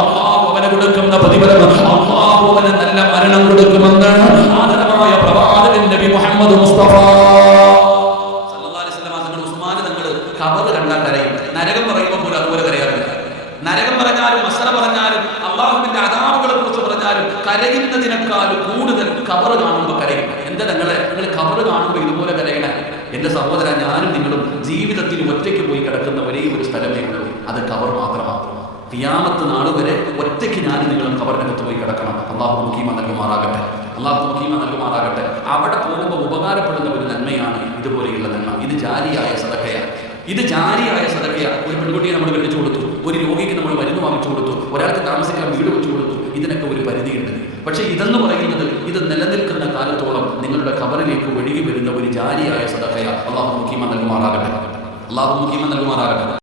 അല്ലാഹു അവന് കൊടുക്കുന്ന പ്രതിഫലം, അല്ലാഹു അവന് നല്ല മരണം കൊടുക്കുമെന്ന് ആദരവായ പ്രവാചകൻ നബി മുഹമ്മദ് മുസ്തഫ സല്ലല്ലാഹു അലൈഹി വസല്ലം തങ്ങൾ ഉസ്മാൻ തങ്ങൾ ഖബർ കണ്ടാ കരയും. നരകം പറയുമ്പോൾ പോലും അതുപോലെ കരയാറില്ല. നരകം പറഞ്ഞാലും മസല പറഞ്ഞാലും അള്ളാഹുവിന്റെ അദാബുകളെ കുറിച്ച് പറഞ്ഞാലും കരയുന്നതിനേക്കാൾ കൂടുതൽ ഖബർ കാണുമ്പോൾ കരയും. എന്താ നിങ്ങൾ ഖബർ കാണുമ്പോൾ ഇതുപോലെ കരയണേ? എന്റെ സഹോദരൻ, ഞാനും നിങ്ങളും ജീവിതത്തിൽ ഒറ്റയ്ക്ക് പോയി കിടക്കുന്ന ഒരേ ഒരു സ്ഥലമേ ഉള്ളൂ, അത് ഖബർ മാത്രമാണ്. ഖിയാമത്ത് നാൾ വരെ ഒറ്റയ്ക്ക് ഞാനും നിങ്ങളും ഖബറിനകത്ത് പോയി കിടക്കണം. അള്ളാഹു മുഖീമ നൽകുമാറാകട്ടെ, അള്ളാഹു മുഖീമ നൽകുമാറാകട്ടെ. അവിടെ പോകുമ്പോൾ ഉപകാരപ്പെടുന്ന ഒരു നന്മയാണ് ഇതുപോലെയുള്ള നന്മ. ഇത് ജാരിയായ സദഖയാണ്, ഇത് ജാരിയായ സദഖയാണ്. ഒരു പെൺകുട്ടിയെ നമ്മൾ കെട്ടിച്ചു കൊടുത്തു, ഒരു രോഗിക്ക് നമ്മൾ മരുന്ന് വാങ്ങിച്ചു കൊടുത്തു, ഒരാൾക്ക് താമസിക്കാൻ വീട് വെച്ചു കൊടുത്തു. ഇതിനൊക്കെ ഒരു പരിധിയുണ്ട്. പക്ഷെ ഇതെന്ന് പറയുന്നത് ഇത് നിലനിൽക്കുന്ന കാലത്തോളം നിങ്ങളുടെ ഖബറിലേക്ക് ഒഴുകി വരുന്ന ഒരു ജാരിയായ സദഖയാണ്. അള്ളാഹു മുഖീമ നൽകുമാറാകട്ടെ, അള്ളാഹു മുഖീമ നൽകുമാറാകട്ടെ.